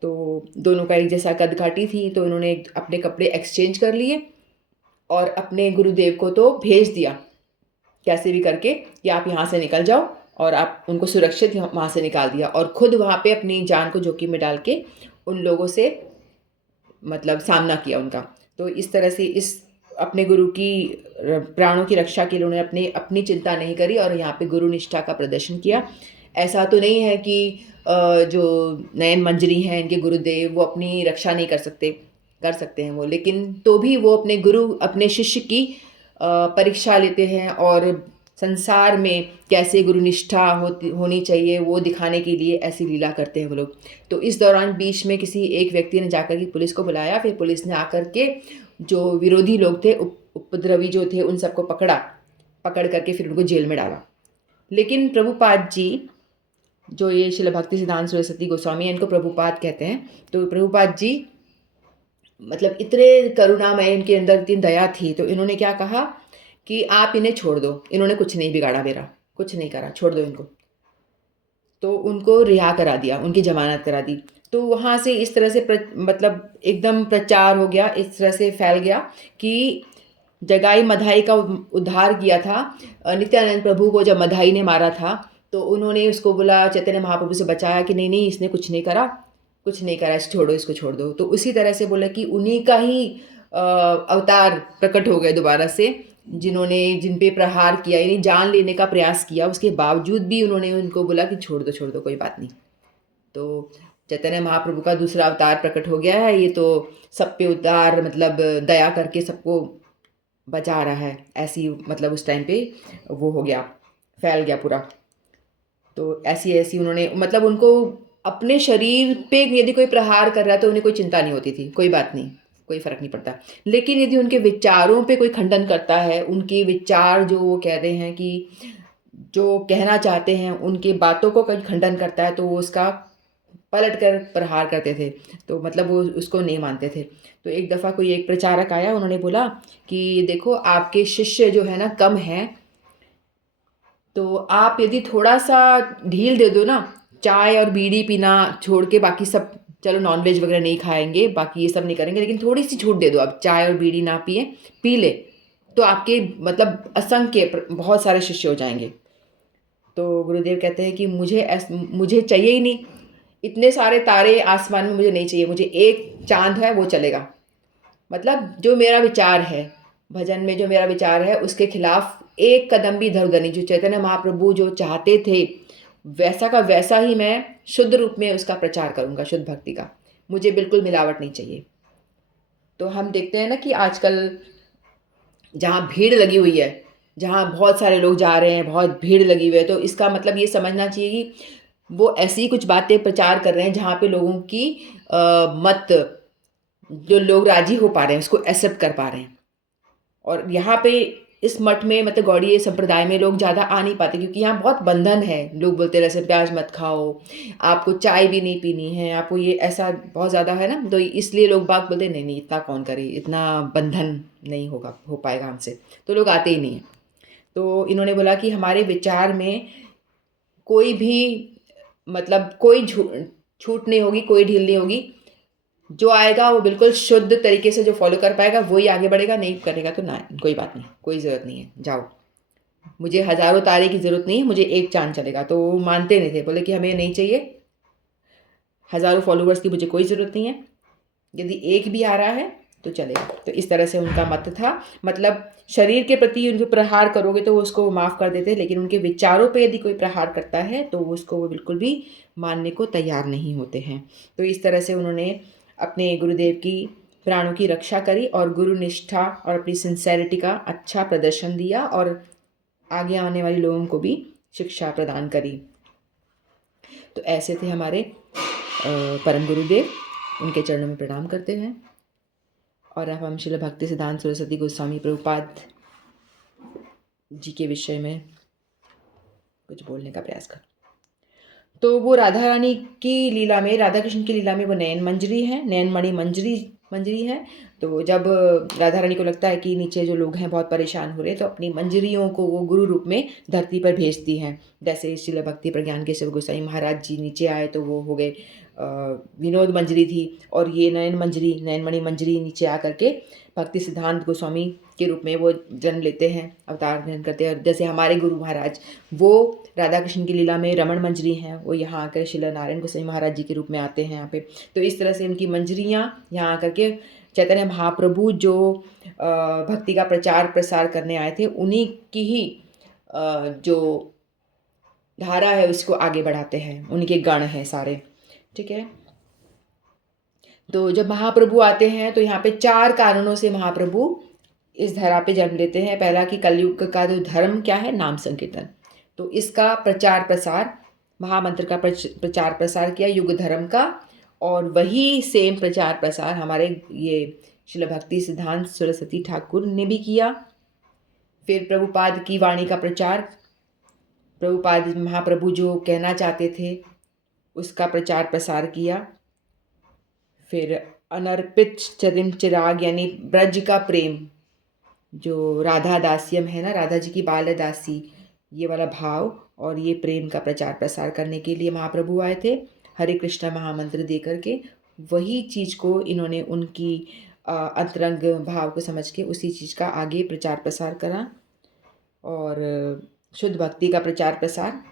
तो दोनों का एक जैसा कद काठी थी, तो इन्होंने अपने कपड़े एक्सचेंज कर लिए और अपने गुरुदेव को तो भेज दिया कैसे भी करके कि आप यहाँ से निकल जाओ, और आप उनको सुरक्षित वहाँ से निकाल दिया, और खुद वहाँ पे अपनी जान को जोखिम में डाल के उन लोगों से मतलब सामना किया उनका। तो इस तरह से इस अपने गुरु की प्राणों की रक्षा के लिए उन्होंने अपनी चिंता नहीं करी और यहाँ पे गुरु निष्ठा का प्रदर्शन किया। ऐसा तो नहीं है कि जो नयन मंजरी हैं इनके गुरुदेव वो अपनी रक्षा नहीं कर सकते हैं वो, लेकिन तो भी वो अपने गुरु अपने शिष्य की परीक्षा लेते हैं और संसार में कैसे गुरुनिष्ठा होनी चाहिए वो दिखाने के लिए ऐसी लीला करते हैं वो लोग। तो इस दौरान बीच में किसी एक व्यक्ति ने जाकर के पुलिस को बुलाया, फिर पुलिस ने आकर के जो विरोधी लोग थे, उपद्रवी जो थे, उन सबको पकड़ करके फिर उनको जेल में डाला। लेकिन प्रभुपाद जी, जो ये श्रील भक्ति सिद्धांत सरस्वती गोस्वामी इनको प्रभुपाद कहते हैं, तो प्रभुपाद जी मतलब इतने करुणामय, इनके अंदर इतनी दया थी, तो इन्होंने क्या कहा कि आप इन्हें छोड़ दो, इन्होंने कुछ नहीं बिगाड़ा मेरा, कुछ नहीं करा, छोड़ दो इनको। तो उनको रिहा करा दिया, उनकी ज़मानत करा दी। तो वहाँ से इस तरह से मतलब एकदम प्रचार हो गया, इस तरह से फैल गया कि जगाई मधाई का उद्धार किया था। नित्यानंद प्रभु को जब मधाई ने मारा था तो उन्होंने उसको बोला, चैतन्य महाप्रभु से बचाया कि नहीं इसने कुछ नहीं करा, इसको छोड़ दो। तो उसी तरह से बोला कि उन्हीं का ही अवतार प्रकट हो गए दोबारा से, जिन पे प्रहार किया, यानी जान लेने का प्रयास किया, उसके बावजूद भी उन्होंने उनको बोला कि छोड़ दो कोई बात नहीं। तो चैतन्य महाप्रभु का दूसरा अवतार प्रकट हो गया है, ये तो सब पे उतार मतलब दया करके सबको बचा रहा है, ऐसी मतलब उस टाइम पे वो हो गया, फैल गया पूरा। तो ऐसी उन्होंने मतलब उनको अपने शरीर पे यदि कोई प्रहार कर रहा है तो उन्हें कोई चिंता नहीं होती थी, कोई बात नहीं, कोई फ़र्क नहीं पड़ता। लेकिन यदि उनके विचारों पे कोई खंडन करता है, उनके विचार जो वो कह रहे हैं कि जो कहना चाहते हैं उनकी बातों को कोई खंडन करता है, तो वो उसका पलट कर प्रहार करते थे। तो मतलब वो उसको नहीं मानते थे। तो एक दफ़ा कोई एक प्रचारक आया, उन्होंने बोला कि देखो आपके शिष्य जो है ना कम हैं, तो आप यदि थोड़ा सा ढील दे दो ना, चाय और बीड़ी पीना छोड़ के बाकी सब, चलो नॉनवेज वगैरह नहीं खाएंगे, बाकी ये सब नहीं करेंगे, लेकिन थोड़ी सी छूट दे दो, आप चाय और बीड़ी ना पिए, पी ले, तो आपके मतलब असंख्य बहुत सारे शिष्य हो जाएंगे। तो गुरुदेव कहते हैं कि मुझे चाहिए ही नहीं, इतने सारे तारे आसमान में मुझे नहीं चाहिए, मुझे एक चांद है वो चलेगा। मतलब जो मेरा विचार है, भजन में जो मेरा विचार है उसके खिलाफ एक कदम भी इधर उधर नहीं। जो चैतन्य महाप्रभु जो चाहते थे वैसा का वैसा ही मैं शुद्ध रूप में उसका प्रचार करूँगा, शुद्ध भक्ति का। मुझे बिल्कुल मिलावट नहीं चाहिए। तो हम देखते हैं ना कि आजकल जहाँ भीड़ लगी हुई है, जहाँ बहुत सारे लोग जा रहे हैं, बहुत भीड़ लगी हुई है, तो इसका मतलब ये समझना चाहिए कि वो ऐसी कुछ बातें प्रचार कर रहे हैं जहाँ पे लोगों की मत, जो लोग राजी हो पा रहे हैं, उसको एक्सेप्ट कर पा रहे हैं। और यहाँ पे इस मठ में मतलब गौड़ीय संप्रदाय में लोग ज़्यादा आ नहीं पाते, क्योंकि यहाँ बहुत बंधन है। लोग बोलते हैं जैसे प्याज मत खाओ, आपको चाय भी नहीं पीनी है, आपको ये ऐसा बहुत ज़्यादा है ना, तो इसलिए लोग बाग बोलते हैं नहीं इतना कौन करे, इतना बंधन नहीं हो पाएगा हमसे, तो लोग आते ही नहीं हैं। तो इन्होंने बोला कि हमारे विचार में कोई भी मतलब कोई छूट नहीं होगी, कोई ढील नहीं होगी। जो आएगा वो बिल्कुल शुद्ध तरीके से जो फॉलो कर पाएगा वही आगे बढ़ेगा, नहीं करेगा तो ना, कोई बात नहीं, कोई ज़रूरत नहीं है, जाओ, मुझे हज़ारों तारे की ज़रूरत नहीं है, मुझे एक चाँद चलेगा। तो वो मानते नहीं थे, बोले कि हमें नहीं चाहिए, हज़ारों फॉलोवर्स की मुझे कोई ज़रूरत नहीं है, यदि एक भी आ रहा है तो चलेगा। तो इस तरह से उनका मत था। मतलब शरीर के प्रति उनको प्रहार करोगे तो वो उसको माफ़ कर देते, लेकिन उनके विचारों पे यदि कोई प्रहार करता है तो उसको वो बिल्कुल भी मानने को तैयार नहीं होते हैं। तो इस तरह से उन्होंने अपने गुरुदेव की प्राणों की रक्षा करी और गुरु निष्ठा और अपनी सिंसेरिटी का अच्छा प्रदर्शन दिया और आगे आने वाले लोगों को भी शिक्षा प्रदान करी। तो ऐसे थे हमारे परम गुरुदेव, उनके चरणों में प्रणाम करते हैं। और अब हम श्रील भक्ति सिद्धांत सरस्वती गोस्वामी प्रभुपाद जी के विषय में कुछ बोलने का प्रयास कर। तो वो राधा रानी की लीला में, राधा कृष्ण की लीला में वो नयन मंजरी है, नयनमणि मंजरी है। तो जब राधा रानी को लगता है कि नीचे जो लोग हैं बहुत परेशान हो रहे, तो अपनी मंजरियों को वो गुरु रूप में धरती पर भेजती हैं। जैसे श्रील भक्ति प्रज्ञान केशव गोसाई महाराज जी नीचे आए तो वो हो गए विनोद मंजरी थी, और ये नयनमणि मंजरी नीचे आकर के भक्ति सिद्धांत गोस्वामी के रूप में वो जन्म लेते हैं, अवतार ग्रहण करते हैं। जैसे हमारे गुरु महाराज वो राधा कृष्ण की लीला में रमण मंजरी हैं, वो यहाँ आकर श्रील नारायण गोसाई महाराज जी के रूप में आते हैं यहाँ पे। तो इस तरह से उनकी मंजरियाँ यहाँ आकर के चैतन्य महाप्रभु जो भक्ति का प्रचार प्रसार करने आए थे, उन्हीं की ही जो धारा है उसको आगे बढ़ाते हैं, उनके गण हैं सारे, ठीक है। तो जब महाप्रभु आते हैं तो यहाँ पे 4 कारणों से महाप्रभु इस धरा पे जन्म लेते हैं। पहला कि कलयुग का जो धर्म क्या है, नाम संकीर्तन, तो इसका प्रचार प्रसार, महामंत्र का प्रचार प्रसार किया युग धर्म का, और वही सेम प्रचार प्रसार हमारे ये श्रील भक्ति सिद्धांत सरस्वती ठाकुर ने भी किया। फिर प्रभुपाद की वाणी का प्रचार, प्रभुपाद महाप्रभु जो कहना चाहते थे उसका प्रचार प्रसार किया। फिर अनर्पित चरिम चिराग यानी ब्रज का प्रेम, जो राधा दास्यम है ना, राधा जी की बाल दासी, ये वाला भाव और ये प्रेम का प्रचार प्रसार करने के लिए महाप्रभु आए थे, हरे कृष्णा महामंत्र दे करके। वही चीज़ को इन्होंने उनकी अंतरंग भाव को समझ के उसी चीज़ का आगे प्रचार प्रसार करा। और शुद्ध भक्ति का प्रचार प्रसार,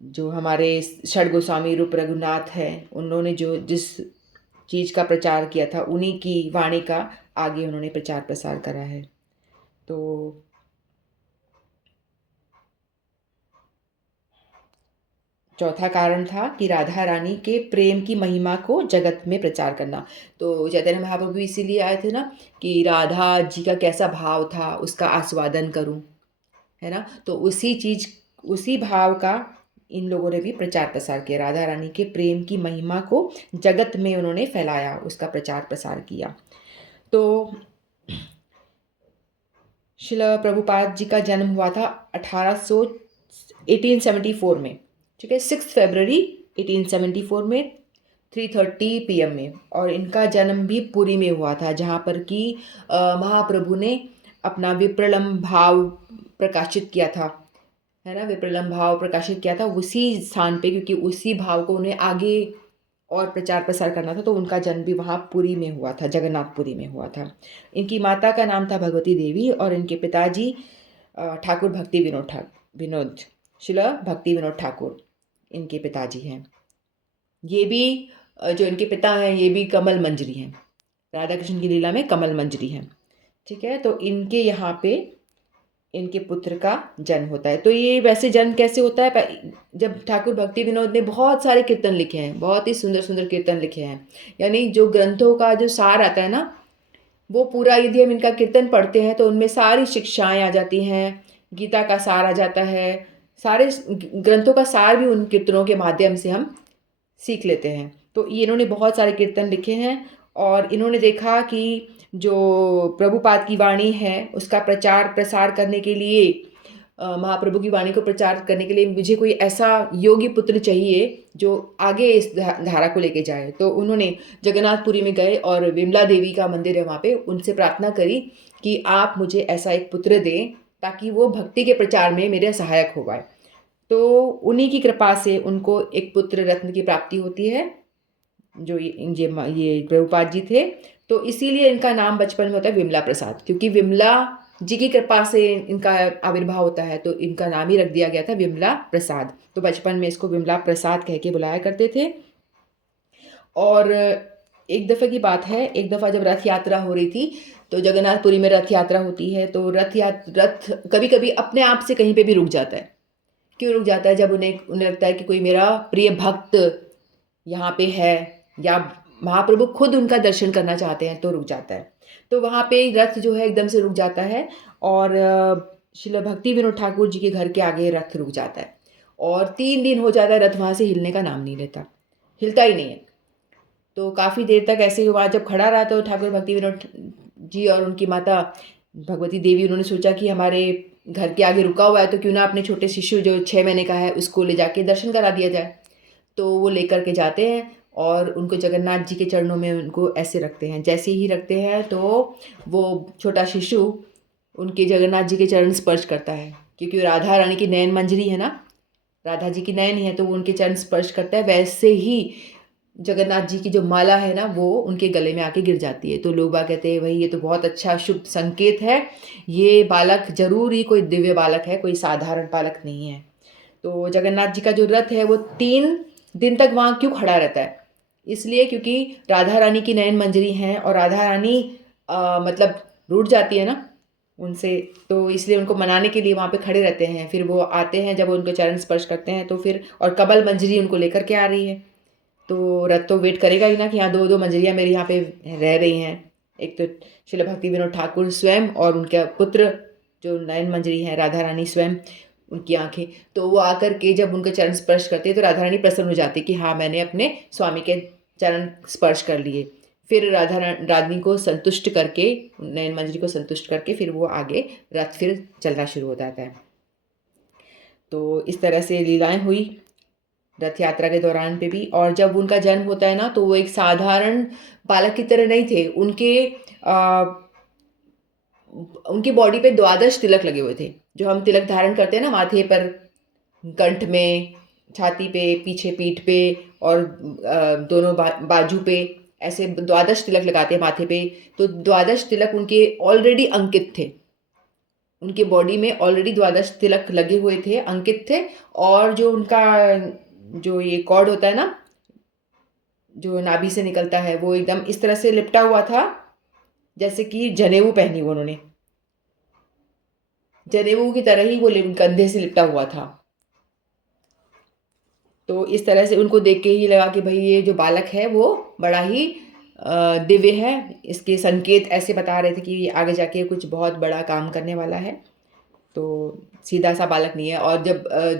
जो हमारे षड गोस्वामी रूप रघुनाथ है, उन्होंने जो जिस चीज़ का प्रचार किया था उन्हीं की वाणी का आगे उन्होंने प्रचार प्रसार करा है। तो चौथा कारण था कि राधा रानी के प्रेम की महिमा को जगत में प्रचार करना। तो चैतन्य महाप्रभु इसीलिए आए थे ना कि राधा जी का कैसा भाव था उसका आस्वादन करूं, है ना। तो उसी भाव का इन लोगों ने भी प्रचार प्रसार किया। राधा रानी के प्रेम की महिमा को जगत में उन्होंने फैलाया, उसका प्रचार प्रसार किया। तो श्रील प्रभुपाद जी का जन्म हुआ था 1874 में, ठीक है, 6 फरवरी 1874 में 3:30 PM में। और इनका जन्म भी पुरी में हुआ था, जहाँ पर कि महाप्रभु ने अपना विप्रलम्ब भाव प्रकाशित किया था, है ना, विप्रलम्ब भाव प्रकाशित किया था उसी स्थान पे, क्योंकि उसी भाव को उन्हें आगे और प्रचार प्रसार करना था। तो उनका जन्म भी वहाँ पुरी में हुआ था, जगन्नाथपुरी में हुआ था। इनकी माता का नाम था भगवती देवी और इनके पिताजी ठाकुर भक्ति विनोद श्रील भक्ति विनोद ठाकुर इनके पिताजी हैं। ये भी जो इनके पिता हैं ये भी कमल मंजरी हैं, राधा कृष्ण की लीला में कमल मंजरी हैं, ठीक है। तो इनके यहाँ पे इनके पुत्र का जन्म होता है। तो ये वैसे जन्म कैसे होता है, जब ठाकुर भक्ति विनोद ने बहुत सारे कीर्तन लिखे हैं, बहुत ही सुंदर सुंदर कीर्तन लिखे हैं, यानी जो ग्रंथों का जो सार आता है ना, वो पूरा यदि हम इनका कीर्तन पढ़ते हैं तो उनमें सारी शिक्षाएं आ जाती हैं, गीता का सार आ जाता है, सारे ग्रंथों का सार भी उन कीर्तनों के माध्यम से हम सीख लेते हैं। तो इन्होंने बहुत सारे कीर्तन लिखे हैं और इन्होंने देखा कि जो प्रभुपाद की वाणी है उसका प्रचार प्रसार करने के लिए, महाप्रभु की वाणी को प्रचार करने के लिए मुझे कोई ऐसा योगी पुत्र चाहिए जो आगे इस धारा को लेके जाए। तो उन्होंने जगन्नाथपुरी में गए और विमला देवी का मंदिर है वहाँ पे, उनसे प्रार्थना करी कि आप मुझे ऐसा एक पुत्र दें ताकि वो भक्ति के प्रचार में मेरे सहायक हो पाए। तो उन्हीं की कृपा से उनको एक पुत्र रत्न की प्राप्ति होती है, जो ये प्रभुपाद जी थे। तो इसीलिए इनका नाम बचपन में होता है विमला प्रसाद, क्योंकि विमला जी की कृपा से इनका आविर्भाव होता है, तो इनका नाम ही रख दिया गया था विमला प्रसाद। तो बचपन में इसको विमला प्रसाद कह के बुलाया करते थे। और एक दफ़े की बात है, एक दफ़ा जब रथ यात्रा हो रही थी, तो जगन्नाथपुरी में रथ यात्रा होती है, तो रथ कभी कभी अपने आप से कहीं पे भी रुक जाता है। क्यों रुक जाता है? जब उन्हें लगता है कि कोई मेरा प्रिय भक्त यहाँ पे है या महाप्रभु खुद उनका दर्शन करना चाहते हैं तो रुक जाता है। तो वहाँ पे रथ जो है एकदम से रुक जाता है और श्रील भक्ति विनोद ठाकुर जी के घर के आगे रथ रुक जाता है और 3 दिन हो जाता है, रथ वहाँ से हिलने का नाम नहीं लेता, हिलता ही नहीं है। तो काफ़ी देर तक ऐसे ही वहाँ जब खड़ा रहा तो ठाकुर भक्ति विनोद जी और उनकी माता भगवती देवी, उन्होंने सोचा कि हमारे घर के आगे रुका हुआ है तो क्यों ना अपने छोटे शिशु जो 6 महीने का है उसको ले जाके दर्शन करा दिया जाए। तो वो लेकर के जाते हैं और उनको जगन्नाथ जी के चरणों में उनको ऐसे रखते हैं। जैसे ही रखते हैं तो वो छोटा शिशु उनके जगन्नाथ जी के चरण स्पर्श करता है, क्योंकि राधा रानी की नयन मंजरी है ना, राधा जी की नयन है, तो वो उनके चरण स्पर्श करता है। वैसे ही जगन्नाथ जी की जो माला है ना वो उनके गले में आके गिर जाती है। तो लोग बाग कहते हैं भाई ये तो बहुत अच्छा शुभ संकेत है, ये बालक जरूर ही कोई दिव्य बालक है, कोई साधारण बालक नहीं है। तो जगन्नाथ जी का जो रथ है वो 3 दिन तक वहाँ क्यों खड़ा रहता है? इसलिए क्योंकि राधा रानी की नयन मंजरी हैं और राधा रानी मतलब रूठ जाती है ना, उनसे, तो इसलिए उनको मनाने के लिए वहाँ पे खड़े रहते हैं। फिर वो आते हैं, जब उनको चरण स्पर्श करते हैं तो फिर, और कमल मंजरी उनको लेकर के आ रही है, तो रथ तो वेट करेगा ही ना कि हाँ 2-2 मंजरियाँ मेरे यहाँ पे रह रही हैं। एक तो श्रील भक्ति विनोद ठाकुर स्वयं और उनके पुत्र जो नयन मंजरी हैं राधा रानी स्वयं, उनकी आंखें, तो वो आकर के जब उनके चरण स्पर्श करते हैं तो राधा रानी प्रसन्न हो जाती कि हाँ मैंने अपने स्वामी के चरण स्पर्श कर लिए। फिर रानी को संतुष्ट करके, नयन मंजरी को संतुष्ट करके फिर वो आगे रथ फिर चलना शुरू हो जाता है। तो इस तरह से लीलाएं हुई रथ यात्रा के दौरान पे भी। और जब उनका जन्म होता है ना, तो वो एक साधारण बालक की तरह नहीं थे। उनकी बॉडी पे 12 तिलक लगे हुए थे, जो हम तिलक धारण करते हैं ना माथे पर, कंठ में, छाती पे, पीछे पीठ पे, और दोनों बाजू पे, ऐसे 12 तिलक लगाते हैं माथे पे। तो 12 तिलक उनके ऑलरेडी अंकित थे, उनके बॉडी में ऑलरेडी 12 तिलक लगे हुए थे, अंकित थे। और जो उनका जो ये कॉर्ड होता है ना, जो नाभि से निकलता है, वो एकदम इस तरह से लिपटा हुआ था जैसे कि जनेऊ पहनी हुई उन्होंने, जनेऊ की तरह ही वो कंधे से लिपटा हुआ था। तो इस तरह से उनको देख के ही लगा कि भाई ये जो बालक है वो बड़ा ही दिव्य है। इसके संकेत ऐसे बता रहे थे कि ये आगे जाके कुछ बहुत बड़ा काम करने वाला है, तो सीधा सा बालक नहीं है। और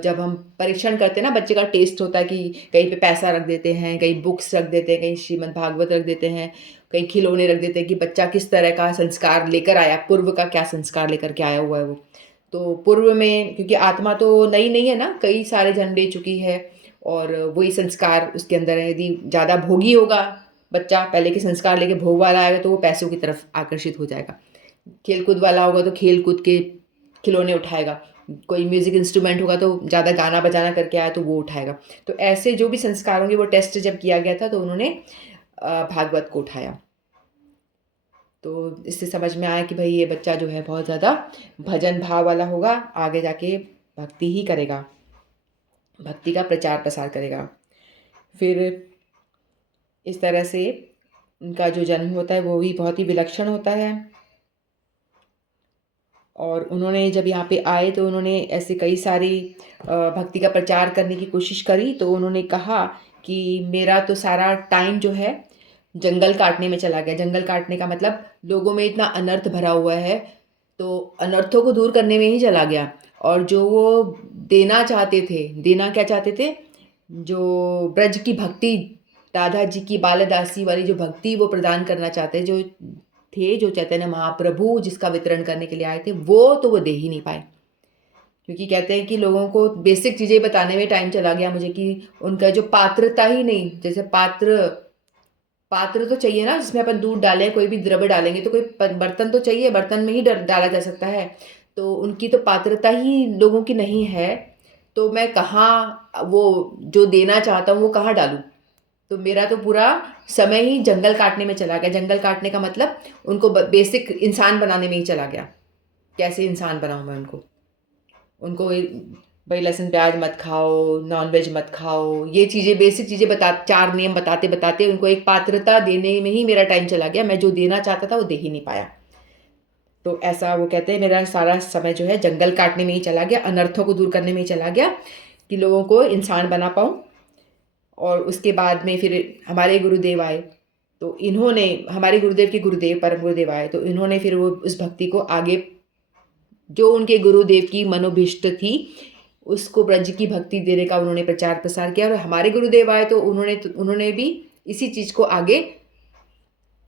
जब हम परीक्षण करते हैं ना, बच्चे का टेस्ट होता है कि कहीं पे पैसा रख देते हैं, कहीं बुक्स रख देते हैं, कहीं श्रीमद् भागवत रख देते हैं, कहीं खिलौने रख देते हैं, कि बच्चा किस तरह का संस्कार लेकर आया, पूर्व का क्या संस्कार लेकर के आया हुआ है वो। तो पूर्व में, क्योंकि आत्मा तो नई नहीं है ना, कई सारे जन्म ले चुकी है, और वही संस्कार उसके अंदर है। यदि ज़्यादा भोगी होगा बच्चा, पहले के संस्कार लेके भोग वाला आएगा, तो वो पैसों की तरफ आकर्षित हो जाएगा। खेल कूद वाला होगा तो खेल कूद के खिलौने उठाएगा, कोई म्यूज़िक इंस्ट्रूमेंट होगा तो ज़्यादा गाना बजाना करके आया तो वो उठाएगा। तो ऐसे जो भी संस्कार होंगे, वो टेस्ट जब किया गया था तो उन्होंने भागवत को उठाया। तो इससे समझ में आया कि भाई ये बच्चा जो है बहुत ज़्यादा भजन भाव वाला होगा, आगे जाके भक्ति ही करेगा, भक्ति का प्रचार प्रसार करेगा। फिर इस तरह से उनका जो जन्म होता है वो भी बहुत ही विलक्षण होता है। और उन्होंने जब यहाँ पे आए तो उन्होंने ऐसे कई सारी भक्ति का प्रचार करने की कोशिश करी। तो उन्होंने कहा कि मेरा तो सारा टाइम जो है जंगल काटने में चला गया। जंगल काटने का मतलब लोगों में इतना अनर्थ भरा हुआ है, तो अनर्थों को दूर करने में ही चला गया। और जो वो देना चाहते थे, देना क्या चाहते थे, जो ब्रज की भक्ति, राधा जी की बालदासी वाली जो भक्ति वो प्रदान करना चाहते जो चैतन्य महाप्रभु जिसका वितरण करने के लिए आए थे, वो दे ही नहीं पाए। क्योंकि कहते हैं कि लोगों को बेसिक चीज़ें बताने में टाइम चला गया मुझे, कि उनका जो पात्रता ही नहीं, जैसे पात्र तो चाहिए ना, जिसमें अपन दूध डालें, कोई भी द्रव्य डालेंगे तो कोई बर्तन तो चाहिए, बर्तन में ही डाला जा सकता है। तो उनकी तो पात्रता ही लोगों की नहीं है, तो मैं कहाँ वो जो देना चाहता हूँ वो कहाँ डालूँ। तो मेरा तो पूरा समय ही जंगल काटने में चला गया। जंगल काटने का मतलब उनको बेसिक इंसान बनाने में ही चला गया। कैसे इंसान बनाऊँ मैं उनको भाई लहसुन प्याज मत खाओ, नॉन वेज मत खाओ, ये चीज़ें बेसिक चीज़ें 4 नियम बताते बताते उनको एक पात्रता देने में ही मेरा टाइम चला गया। मैं जो देना चाहता था वो दे ही नहीं पाया। तो ऐसा वो कहते हैं मेरा सारा समय जो है जंगल काटने में ही चला गया, अनर्थों को दूर करने में ही चला गया, कि लोगों को इंसान बना पाऊँ। और उसके बाद में फिर हमारे गुरुदेव आए, तो इन्होंने, हमारे गुरुदेव के गुरुदेव परम गुरुदेव आए, तो इन्होंने फिर वो उस भक्ति को आगे, जो उनके गुरुदेव की मनोभीष्ट थी, उसको ब्रज की भक्ति देने का उन्होंने प्रचार प्रसार किया। और हमारे गुरुदेव आए तो उन्होंने भी इसी चीज़ को आगे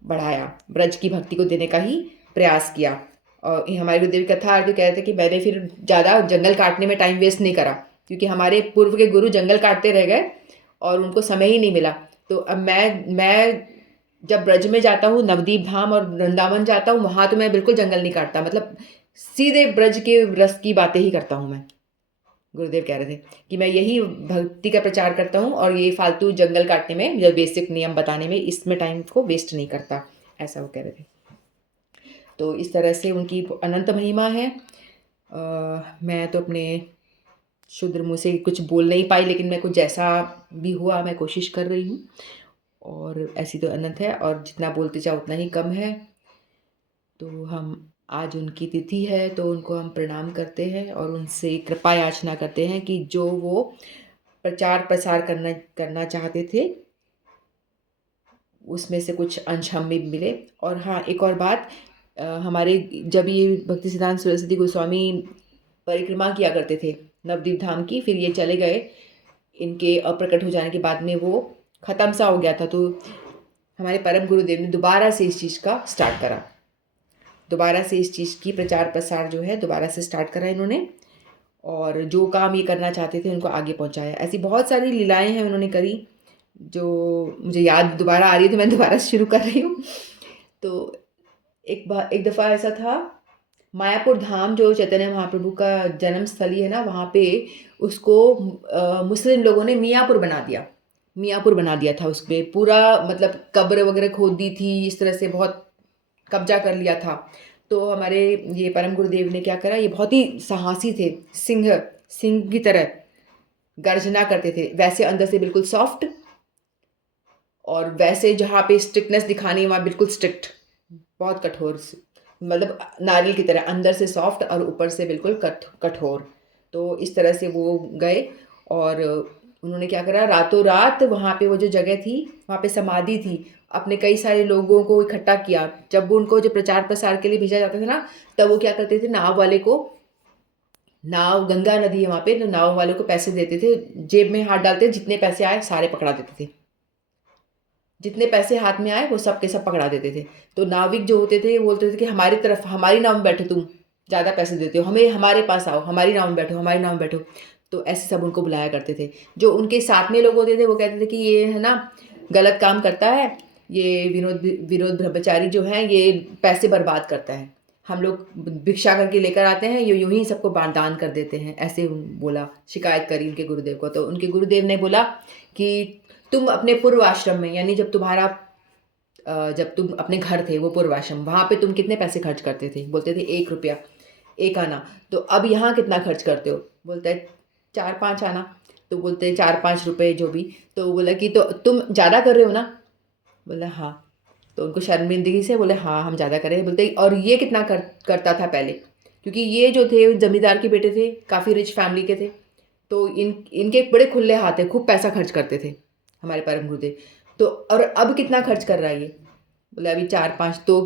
बढ़ाया, ब्रज की भक्ति को देने का ही प्रयास किया। और हमारे गुरुदेव कथा आरती कह रहे थे कि मैंने फिर ज़्यादा जंगल काटने में टाइम वेस्ट नहीं करा, क्योंकि हमारे पूर्व के गुरु जंगल काटते रह गए और उनको समय ही नहीं मिला। तो अब मैं जब ब्रज में जाता हूँ, नवदीप धाम और वृंदावन जाता हूँ, वहाँ तो मैं बिल्कुल जंगल नहीं काटता, मतलब सीधे ब्रज के रस की बातें ही करता हूँ मैं। गुरुदेव कह रहे थे कि मैं यही भक्ति का प्रचार करता हूँ, और ये फालतू जंगल काटने में या बेसिक नियम बताने में, इसमें टाइम को वेस्ट नहीं करता, ऐसा वो कह रहे थे। तो इस तरह से उनकी अनंत महिमा है। मैं तो अपने शुद्र मुँह से कुछ बोल नहीं पाई, लेकिन मैं कुछ जैसा भी हुआ मैं कोशिश कर रही हूँ। और ऐसी तो अनंत है, और जितना बोलते चाहो उतना ही कम है। तो हम आज उनकी तिथि है, तो उनको हम प्रणाम करते हैं और उनसे कृपा याचना करते हैं कि जो वो प्रचार प्रसार करना करना चाहते थे, उसमें से कुछ अंश हमें मिले। और हाँ, एक और बात, हमारे जब ये भक्ति सिद्धांत सरस्वती गोस्वामी परिक्रमा किया करते थे नवद्वीप धाम की, फिर ये चले गए, इनके अप्रकट हो जाने के बाद में वो ख़त्म सा हो गया था, तो हमारे परम गुरुदेव ने दोबारा से इस चीज़ का स्टार्ट करा, दोबारा से इस चीज़ की प्रचार प्रसार जो है दोबारा से स्टार्ट करा इन्होंने, और जो काम ये करना चाहते थे उनको आगे पहुंचाया। ऐसी बहुत सारी लीलाएं हैं उन्होंने करी जो मुझे याद दोबारा आ रही है, तो मैं दोबारा से शुरू कर रही हूँ। तो एक दफ़ा ऐसा था, मायापुर धाम जो चैतन्य महाप्रभु का जन्म स्थली है ना, वहाँ पे उसको मुस्लिम लोगों ने मियाँपुर बना दिया, मियाँपुर बना दिया था। उस पे पूरा मतलब कब्र वगैरह खोद दी थी, इस तरह से बहुत कब्जा कर लिया था। तो हमारे ये परम गुरुदेव ने क्या करा, ये बहुत ही साहसी थे, सिंह सिंह की तरह गर्जना करते थे, वैसे अंदर से बिल्कुल सॉफ्ट, और वैसे जहाँ पे स्ट्रिक्टनेस दिखानी है वहाँ बिल्कुल स्ट्रिक्ट, बहुत कठोर मतलब नारियल की तरह, अंदर से सॉफ्ट और ऊपर से बिल्कुल कठोर। तो इस तरह से वो गए और उन्होंने क्या करा, रातों रात वहाँ पे वो जो जगह थी वहाँ पे समाधि थी, अपने कई सारे लोगों को इकट्ठा किया। जब वो उनको जो प्रचार प्रसार के लिए भेजा जाता था ना, तब वो क्या करते थे, नाव वाले को, नाव गंगा नदी है वहाँ पे, तो नाव वाले को पैसे देते थे, जेब में हाथ डालते, जितने पैसे आए सारे पकड़ा देते थे, जितने पैसे हाथ में आए वो सब के सब पकड़ा देते थे। तो नाविक जो होते थे वो बोलते थे कि हमारी तरफ, हमारी नाव में बैठो, तुम ज़्यादा पैसे देते हो, हमें हमारे पास आओ, हमारी नाव में बैठो, हमारी नाव में बैठो। तो ऐसे सब उनको बुलाया करते थे। जो उनके साथ में लोग होते थे वो कहते थे कि ये है ना गलत काम करता है, ये विनोद ब्रह्मचारी जो है ये पैसे बर्बाद करता है, हम लोग भिक्षा करके लेकर आते हैं, ये यूं ही सबको दान कर देते हैं, ऐसे बोला, शिकायत करी उनके गुरुदेव को। तो उनके गुरुदेव ने बोला कि तुम अपने पूर्व आश्रम में, यानी जब तुम्हारा जब तुम अपने घर थे वो पूर्व आश्रम, वहाँ पे तुम कितने पैसे खर्च करते थे? बोलते थे 1 रुपया 1 आना। तो अब यहाँ कितना खर्च करते हो? बोलता है 4-5 आना। तो बोलते हैं 4-5 रुपये जो भी। तो बोला कि तो तुम ज़्यादा कर रहे हो ना? बोला हाँ। तो उनको शर्मिंदगी से बोले हाँ हम ज़्यादा कर रहे हैं। बोलते और ये कितना करता था पहले? क्योंकि ये जो थे जमींदार के बेटे थे, काफ़ी रिच फैमिली के थे, तो इनके बड़े खुले हाथ है, खूब पैसा खर्च करते थे हमारे परम गुरुदेव। तो और अब कितना खर्च कर रहा है ये? बोला अभी 4-5, तो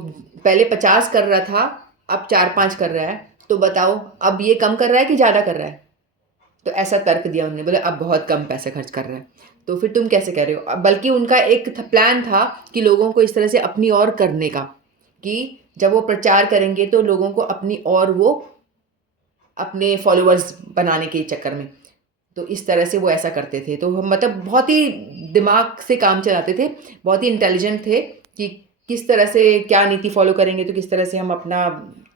पहले 50 कर रहा था, अब 4-5 कर रहा है, तो बताओ अब ये कम कर रहा है कि ज़्यादा कर रहा है? तो ऐसा तर्क दिया उन्होंने, बोले अब बहुत कम पैसे खर्च कर रहा है, तो फिर तुम कैसे कह रहे हो? बल्कि उनका एक प्लान था कि लोगों को इस तरह से अपनी ओर करने का, कि जब वो प्रचार करेंगे तो लोगों को अपनी ओर, वो अपने फॉलोअर्स बनाने के चक्कर में, तो इस तरह से वो ऐसा करते थे। तो हम मतलब बहुत ही दिमाग से काम चलाते थे, बहुत ही इंटेलिजेंट थे कि किस तरह से क्या नीति फॉलो करेंगे तो किस तरह से हम अपना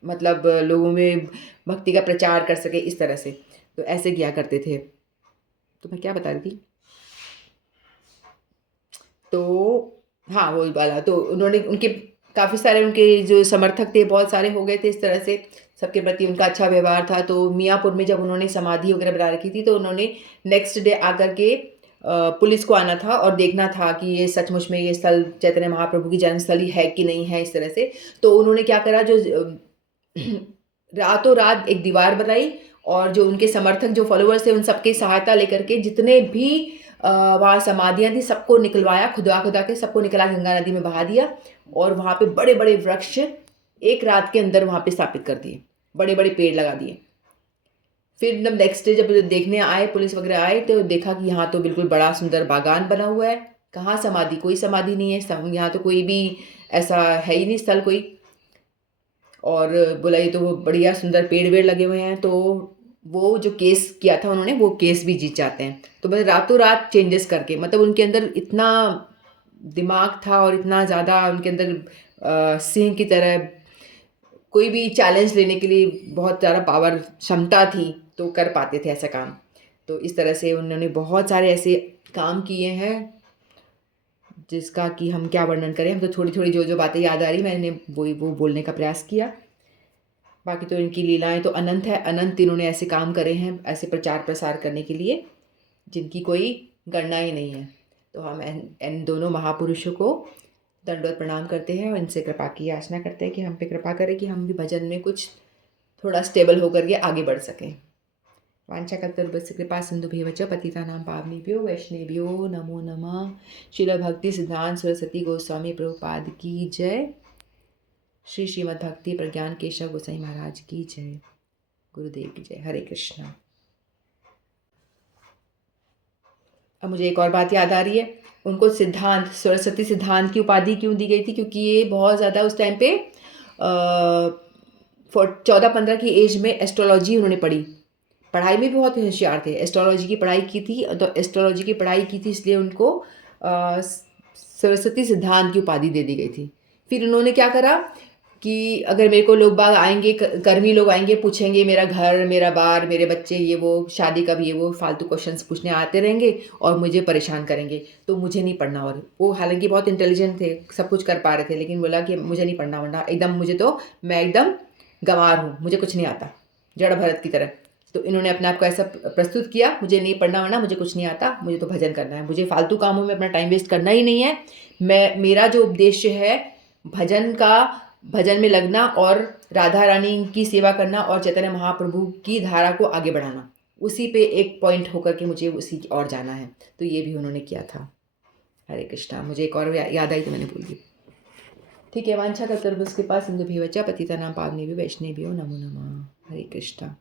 मतलब लोगों में भक्ति का प्रचार कर सके, इस तरह से। तो ऐसे किया करते थे। तो मैं क्या बता रही थी? तो हाँ वो वाला, तो उन्होंने उनके काफ़ी सारे उनके जो समर्थक थे बहुत सारे हो गए थे, इस तरह से सबके प्रति उनका अच्छा व्यवहार था। तो मियाँपुर में जब उन्होंने समाधि वगैरह बना रखी थी, तो उन्होंने नेक्स्ट डे आकर के पुलिस को आना था और देखना था कि ये सचमुच में ये स्थल चैतन्य महाप्रभु की जन्मस्थली है कि नहीं है, इस तरह से। तो उन्होंने क्या करा, जो रातों रात एक दीवार बनाई, और जो उनके समर्थक जो फॉलोअर्स थे उन सबकी सहायता लेकर के जितने भी वहाँ समाधियाँ थी सबको निकलवाया, खुदा के सबको निकला गंगा नदी में बहा दिया, और वहाँ पे बड़े बड़े वृक्ष एक रात के अंदर वहाँ पे स्थापित कर दिए, बड़े बड़े पेड़ लगा दिए। फिर जब नेक्स्ट डे जब देखने आए पुलिस वगैरह आए, तो देखा कि यहाँ तो बिल्कुल बड़ा सुंदर बागान बना हुआ है, कहाँ समाधि? कोई समाधि नहीं है, यहाँ तो कोई भी ऐसा है ही नहीं स्थल कोई। और बोला ये तो बढ़िया सुंदर पेड़ वेड़ लगे हुए हैं। तो वो जो केस किया था उन्होंने, वो केस भी जीत जाते हैं। तो मतलब रातों रात चेंजेस करके, मतलब उनके अंदर इतना दिमाग था और इतना ज़्यादा उनके अंदर सिंह की तरह कोई भी चैलेंज लेने के लिए बहुत ज़्यादा पावर क्षमता थी, तो कर पाते थे ऐसा काम। तो इस तरह से उन्होंने बहुत सारे ऐसे काम किए हैं जिसका कि हम क्या वर्णन करें। हम तो थोड़ी थोड़ी जो जो बातें याद आ रही मैंने वो बोलने का प्रयास किया। बाकी तो इनकी लीलाएं तो अनंत है, अनंत इन्होंने ऐसे काम करे हैं ऐसे प्रचार प्रसार करने के लिए जिनकी कोई गणना ही नहीं है। तो हम इन दोनों महापुरुषों को दंडवत प्रणाम करते हैं और इनसे कृपा की याचना करते हैं कि हम पे कृपा करें कि हम भी भजन में कुछ थोड़ा स्टेबल होकर के आगे बढ़ सकें। वाञ्छाकल्पतरुभ्यश्च कृपा सिन्धुभ्येव च पतितानां पावनेभ्यो वैष्णवेभ्यो नमो नमः। श्रील भक्ति सिद्धांत सरस्वती गोस्वामी प्रभुपाद की जय। श्री श्रीमद् भक्ति प्रज्ञान केशव गोसाई महाराज की जय। गुरुदेव की जय। हरे कृष्णा। अब मुझे एक और बात याद आ रही है, उनको सिद्धांत, सरस्वती सिद्धांत की उपाधि क्यों दी गई थी? क्योंकि ये बहुत ज़्यादा उस टाइम पे 14-15 की एज में एस्ट्रोलॉजी उन्होंने पढ़ी, पढ़ाई में भी बहुत होशियार थे, एस्ट्रोलॉजी की पढ़ाई की थी, तो एस्ट्रोलॉजी की पढ़ाई की थी इसलिए उनको सरस्वती सिद्धांत की उपाधि दे दी गई थी। फिर उन्होंने क्या करा कि अगर मेरे को लोग बाग आएंगे, कर्मी लोग आएंगे, पूछेंगे मेरा घर, मेरा बार, मेरे बच्चे, ये वो, शादी कब, ये वो फालतू क्वेश्चंस पूछने आते रहेंगे और मुझे परेशान करेंगे, तो मुझे नहीं पढ़ना। और वो हालांकि बहुत इंटेलिजेंट थे, सब कुछ कर पा रहे थे, लेकिन बोला कि मुझे नहीं पढ़ना वरना एकदम मुझे तो, मैं एकदम गंवार हूँ, मुझे कुछ नहीं आता, जड़ भरत की तरह। तो इन्होंने अपने आप को ऐसा प्रस्तुत किया, मुझे नहीं पढ़ना वरना मुझे कुछ नहीं आता, मुझे तो भजन करना है, मुझे फालतू कामों में अपना टाइम वेस्ट करना ही नहीं है। मेरा जो उद्देश्य है भजन में लगना और राधा रानी की सेवा करना और चैतन्य महाप्रभु की धारा को आगे बढ़ाना, उसी पे एक पॉइंट होकर के मुझे उसी की ओर जाना है। तो ये भी उन्होंने किया था। हरे कृष्णा। मुझे एक और याद आई तो मैंने बोल दी। ठीक है। वांछाकल्पतरुभ्यश्च कृपा सिन्धुभ्येव च पतितानां पावनेभ्यो वैष्णवेभ्यो नमो नमः। हरे कृष्णा।